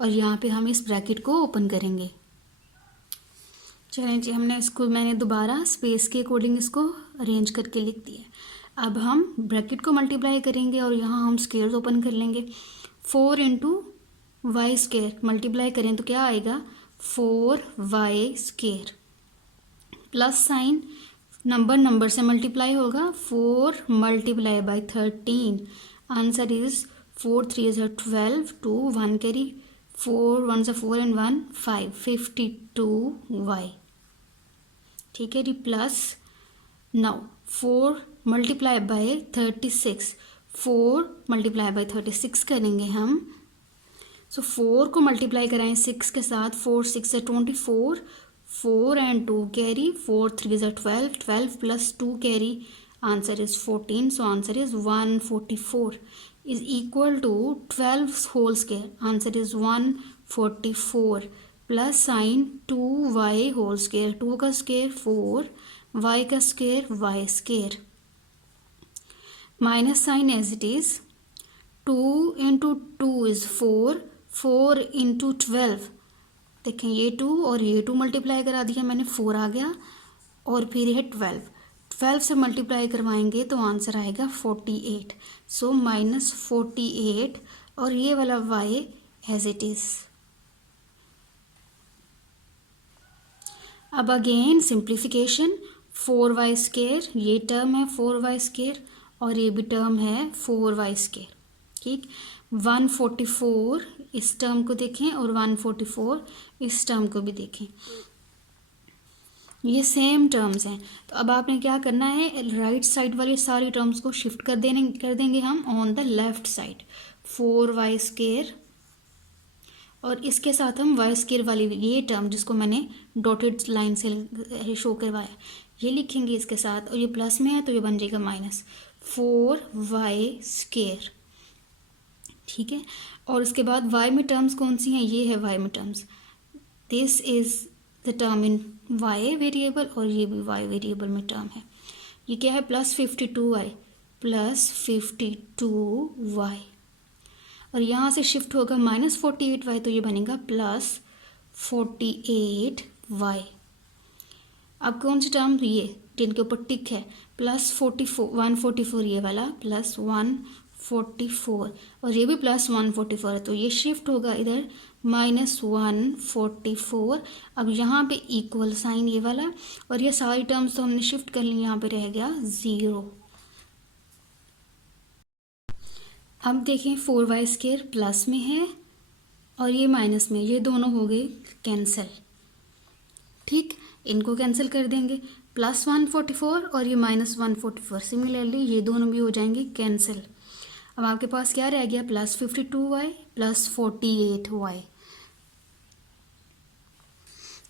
और यहाँ पे हम इस ब्रैकेट को ओपन करेंगे। चलें जी, हमने इसको मैंने दोबारा स्पेस के अकॉर्डिंग इसको अरेंज करके लिख दिया। अब हम ब्रैकेट को मल्टीप्लाई करेंगे और यहाँ हम स्क्वेयर्स ओपन कर लेंगे। 4 इंटू वाई स्क्वेयर मल्टीप्लाई करें तो क्या आएगा 4y square, plus sign number से मल्टीप्लाई होगा 4 multiply by 13, answer is 4 3 12, 2 1 carry, 4 1 4 and 1 5, 52y, ठीक है जी। Plus now 4 multiply by 36, 4 multiply by 36 करेंगे हम। सो 4 को मल्टीप्लाई कराएं 6 के साथ, 4 6 24, 4 and 2 carry, 4 3 12, 12 plus 2 carry, answer is 14, so answer is 144 is equal to 12 whole square, answer is 144 plus sign 2y whole square, 2 का स्क्वायर 4, y का square y square, minus sign as it is 2 into 2 is 4, 4 into 12, देखें ये 2 और ये 2 multiply करा दिया मैंने, 4 आ गया और फिर है 12 से मल्टीप्लाई करवाएंगे तो आंसर आएगा 48, सो माइनस 48 और ये वाला y एज इट इज़। अब अगेन सिंप्लीफिकेशन, 4y स्क्वायर, ये टर्म है 4y स्क्वायर और ये भी टर्म है 4y स्क्वायर, ठीक। 144 इस टर्म को देखें और 144 इस टर्म को भी देखें। ये सेम टर्म्स हैं। तो अब आपने क्या करना है, राइट साइड वाली सारी टर्म्स को शिफ्ट कर देंगे हम on the left side. 4y² और इसके साथ हम y² वाली ये टर्म जिसको मैंने डॉटेड लाइन से शो करवाया ये लिखेंगे इसके साथ, और ये प्लस में है तो ये बन जाएगा -4y²। ठीक है, और उसके बाद y में टर्म्स कौन सी हैं, ये है y में terms, this is the term in y variable और ये भी y वेरिएबल में टर्म है। ये क्या है, +52y +52y, और यहाँ से शिफ्ट होगा -48y तो ये बनेगा +48y। अब कौन सी टर्म, ये जिनके ऊपर टिक है, +144 ये वाला +144 और ये भी +144 है तो ये शिफ्ट होगा इधर -144। अब यहाँ पे इक्वल साइन ये वाला, और ये सारी टर्म्स तो हमने शिफ्ट कर ली, यहाँ पे रह गया 0। अब देखें 4y² प्लस में है और ये माइनस में, ये दोनों हो गए कैंसिल। ठीक, इनको कैंसिल कर देंगे, +144 और ये -144, सिमिलरली ये दोनों भी हो जाएंगे कैंसिल। अब आपके पास क्या रह गया, +52y +48y।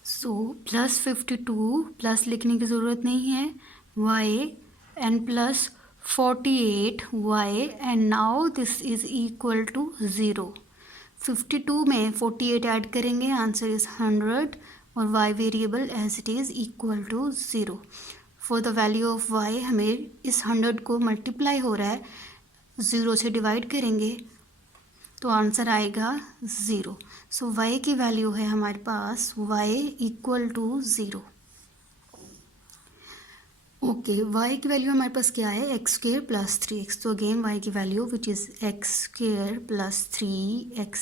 सो +52 प्लस लिखने की ज़रूरत नहीं है, y and +48y and now this is equal to 0। 52 में 48 ऐड करेंगे, आंसर इज 100 और y variable as it is equal to 0। For the value of y हमें इस 100 को मल्टीप्लाई हो रहा है 0 से डिवाइड करेंगे तो आंसर आएगा 0। सो y की वैल्यू है हमारे पास y equal to 0। Okay, y की वैल्यू हमारे पास क्या है, x² + 3x। तो अगेन y की value which is x² + 3x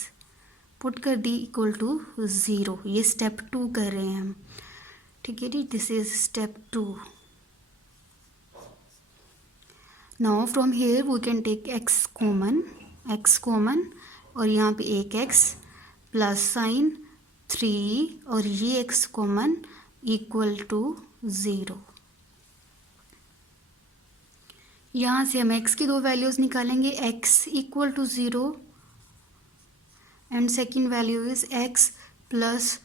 put कर दी इक्वल टू 0। ये स्टेप 2 कर रहे हैं हम, ठीक है जी, this is step 2। Now from here we can take x common और यहाँ पे एक x प्लस साइन 3 और ये x कॉमन इक्वल टू 0। यहाँ से हम x की दो वैल्यूज़ निकालेंगे, x equal to 0 and second value is x plus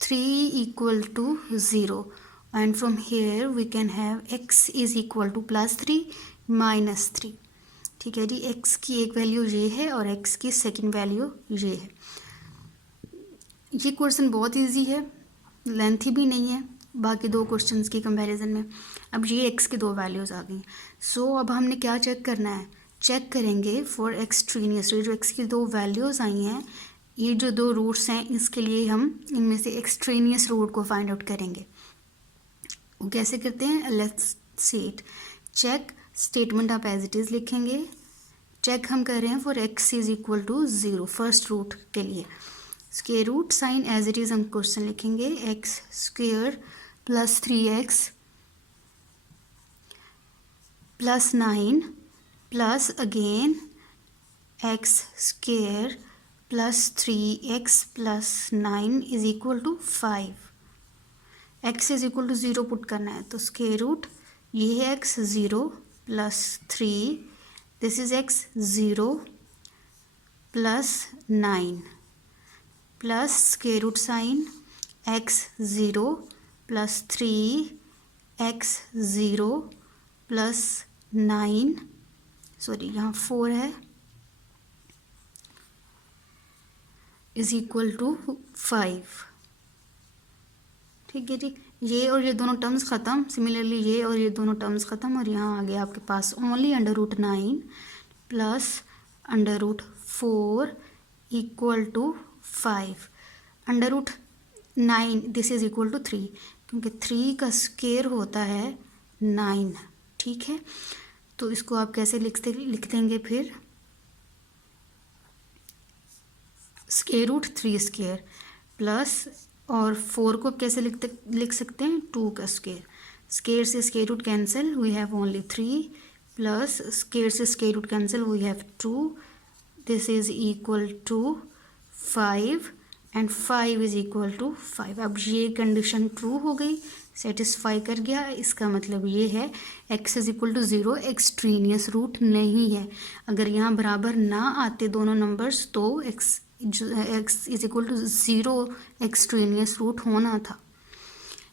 3 equal to 0, and from here we can have x is equal to +3 -3। ठीक है जी, x की एक वैल्यू ये है और x की सेकंड वैल्यू ये है। ये क्वेश्चन बहुत इजी है, लेंथी भी नहीं है बाकी दो क्वेश्चंस की कंपैरिजन में। अब ये x की दो वैल्यूज़ आ गई, सो अब हमने क्या चेक करना है, चेक करेंगे फॉर एक्सट्रेनियस। ये जो x की दो वैल्यूज़ आई हैं, ये जो दो रूट्स हैं, इसके लिए हम इनमें से एक्सट्रेनियस रूट को फाइंड आउट करेंगे। वो कैसे करते हैं, let's see it. Check statement आप एज इट इज़ लिखेंगे, चेक हम कर रहे हैं for x is equal to 0 first root के लिए। Square root sign as it is हम क्वेश्चन लिखेंगे, x² + 3x + 9 plus again x² + 3x + 9 is equal to 5। x is equal to 0 put करना है, तो स्क्वायर रूट ये है x 0 + 3, this is x 0 + 9 plus square root sign x 0 + 3x 0 + 9, sorry यहाँ 4 है, is equal to 5। ठीक है जी, ये और ये दोनों टर्म्स ख़त्म, सिमिलरली ये और ये दोनों टर्म्स ख़त्म, और यहाँ आ गया आपके पास only √9 plus √4 equal to 5। √9 this is equal to 3, क्योंकि 3 का स्क्वायर होता है 9। ठीक है, तो इसको आप कैसे लिख देंगे फिर, √3² प्लस, और 4 को कैसे लिख सकते हैं, 2 का स्क्वायर। स्क्वायर से square root cancel, we have only 3 plus square से square root cancel, we have 2, this is equal to 5 and 5 is equal to 5। अब ये कंडीशन ट्रू हो गई, सेटिस्फाई कर गया। इसका मतलब ये है x is equal to 0 extraneous root नहीं है। अगर यहाँ बराबर ना आते दोनों नंबर्स तो x is equal to 0 extraneous root होना था।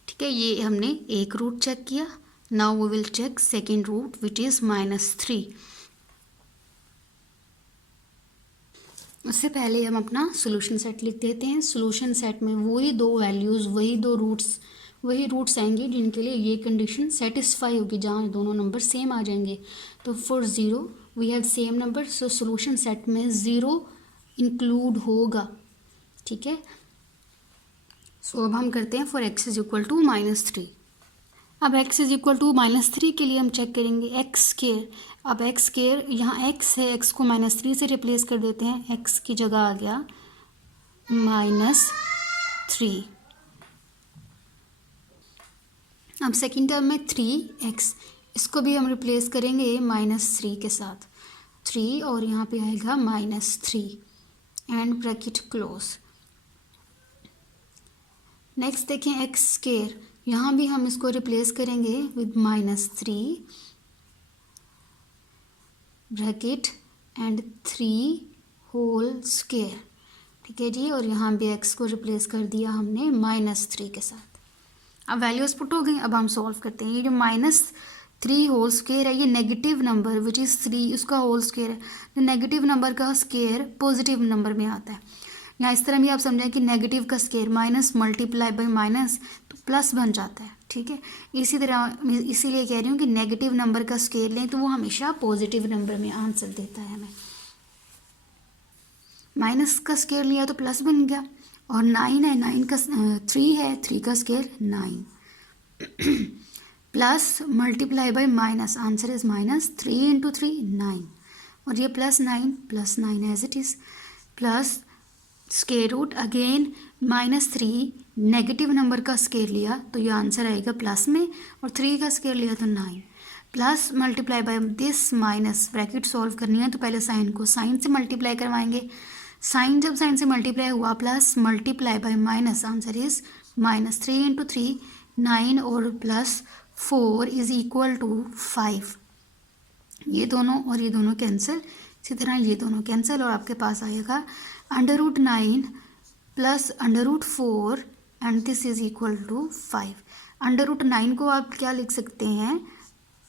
ठीक है, ये हमने एक रूट चेक किया। Now we will check second root which is -3। उससे पहले हम अपना सोल्यूशन सेट लिख देते हैं। सोल्यूशन सेट में वही दो वैल्यूज़, वही रूट्स आएंगे जिनके लिए ये कंडीशन सेटिस्फाई होगी, जहाँ दोनों नंबर सेम आ जाएंगे। तो for 0 we have same number, so solution set में 0 इंक्लूड होगा। ठीक है, सो अब हम करते हैं for x is equal to -3। अब x इज इक्वल टू -3 के लिए हम चेक करेंगे x स्केयर। अब x स्केयर यहाँ x है, x को -3 से रिप्लेस कर देते हैं, x की जगह आ गया -3। अब सेकेंड टर्म में 3x, इसको भी हम रिप्लेस करेंगे -3 के साथ, 3 और यहाँ पे आएगा -3 एंड ब्रैकेट क्लोज। नेक्स्ट देखें x स्केयर, यहाँ भी हम इसको रिप्लेस करेंगे with -3 bracket and 3 whole square. ठीक है जी, और यहाँ भी x को रिप्लेस कर दिया हमने -3 के साथ। अब वैल्यूज पुट हो गई। अब हम सॉल्व करते हैं। ये जो -3 होल स्केयर है, ये नेगेटिव नंबर विच इज़ 3 उसका होल स्केयर है। तो नेगेटिव नंबर का स्केयर पॉजिटिव नंबर में आता है। यहाँ इस तरह भी आप समझें कि नेगेटिव का square minus multiply by minus तो प्लस बन जाता है। ठीक है, इसी तरह इसीलिए कह रही हूँ कि नेगेटिव नंबर का स्केयर लें तो वो हमेशा पॉजिटिव नंबर में आंसर देता है हमें। माइनस का स्केयर लिया तो प्लस बन गया, और 9 है, 9 का 3 है, 3 का square 9 plus multiply by minus, answer is -3 into 3 9, और ये +9 as it is, plus square root again -3 negative number का स्केयर लिया तो ये आंसर आएगा प्लस में, और 3 का स्केयर लिया तो 9 plus multiply by this minus. Bracket solve करनी है तो पहले साइन को साइन से मल्टीप्लाई करवाएंगे। साइन जब साइन से मल्टीप्लाई हुआ plus multiply by minus, answer is -3 into 3 9 और +4 इज इक्वल टू 5। ये दोनों और ये दोनों कैंसिल, इसी तरह ये दोनों कैंसिल, और आपके पास आएगा √9 plus √4 and this is equal to 5। √9 को आप क्या लिख सकते हैं,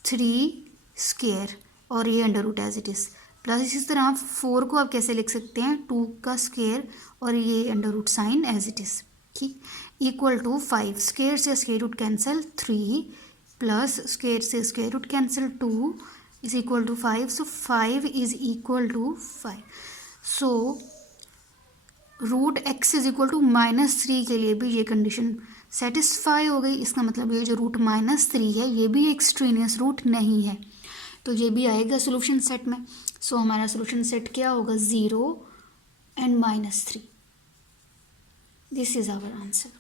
3 स्केयर, और ये under as it is, plus इसी तरह 4 को आप कैसे लिख सकते हैं, 2 का स्केयर और ये under sign as it is. ठीक, इक्वल टू 5। स्केयर से square root cancel 3 plus square से square root cancel 2 is equal to 5। So 5 is equal to 5। So √x is equal to -3 के लिए भी ये कंडीशन सेटिस्फाई हो गई। इसका मतलब ये जो √-3 है ये भी एक्सट्रेनियस रूट नहीं है, तो ये भी आएगा सोल्यूशन सेट में। सो हमारा सोल्यूशन सेट क्या होगा, 0 and -3। This is our answer.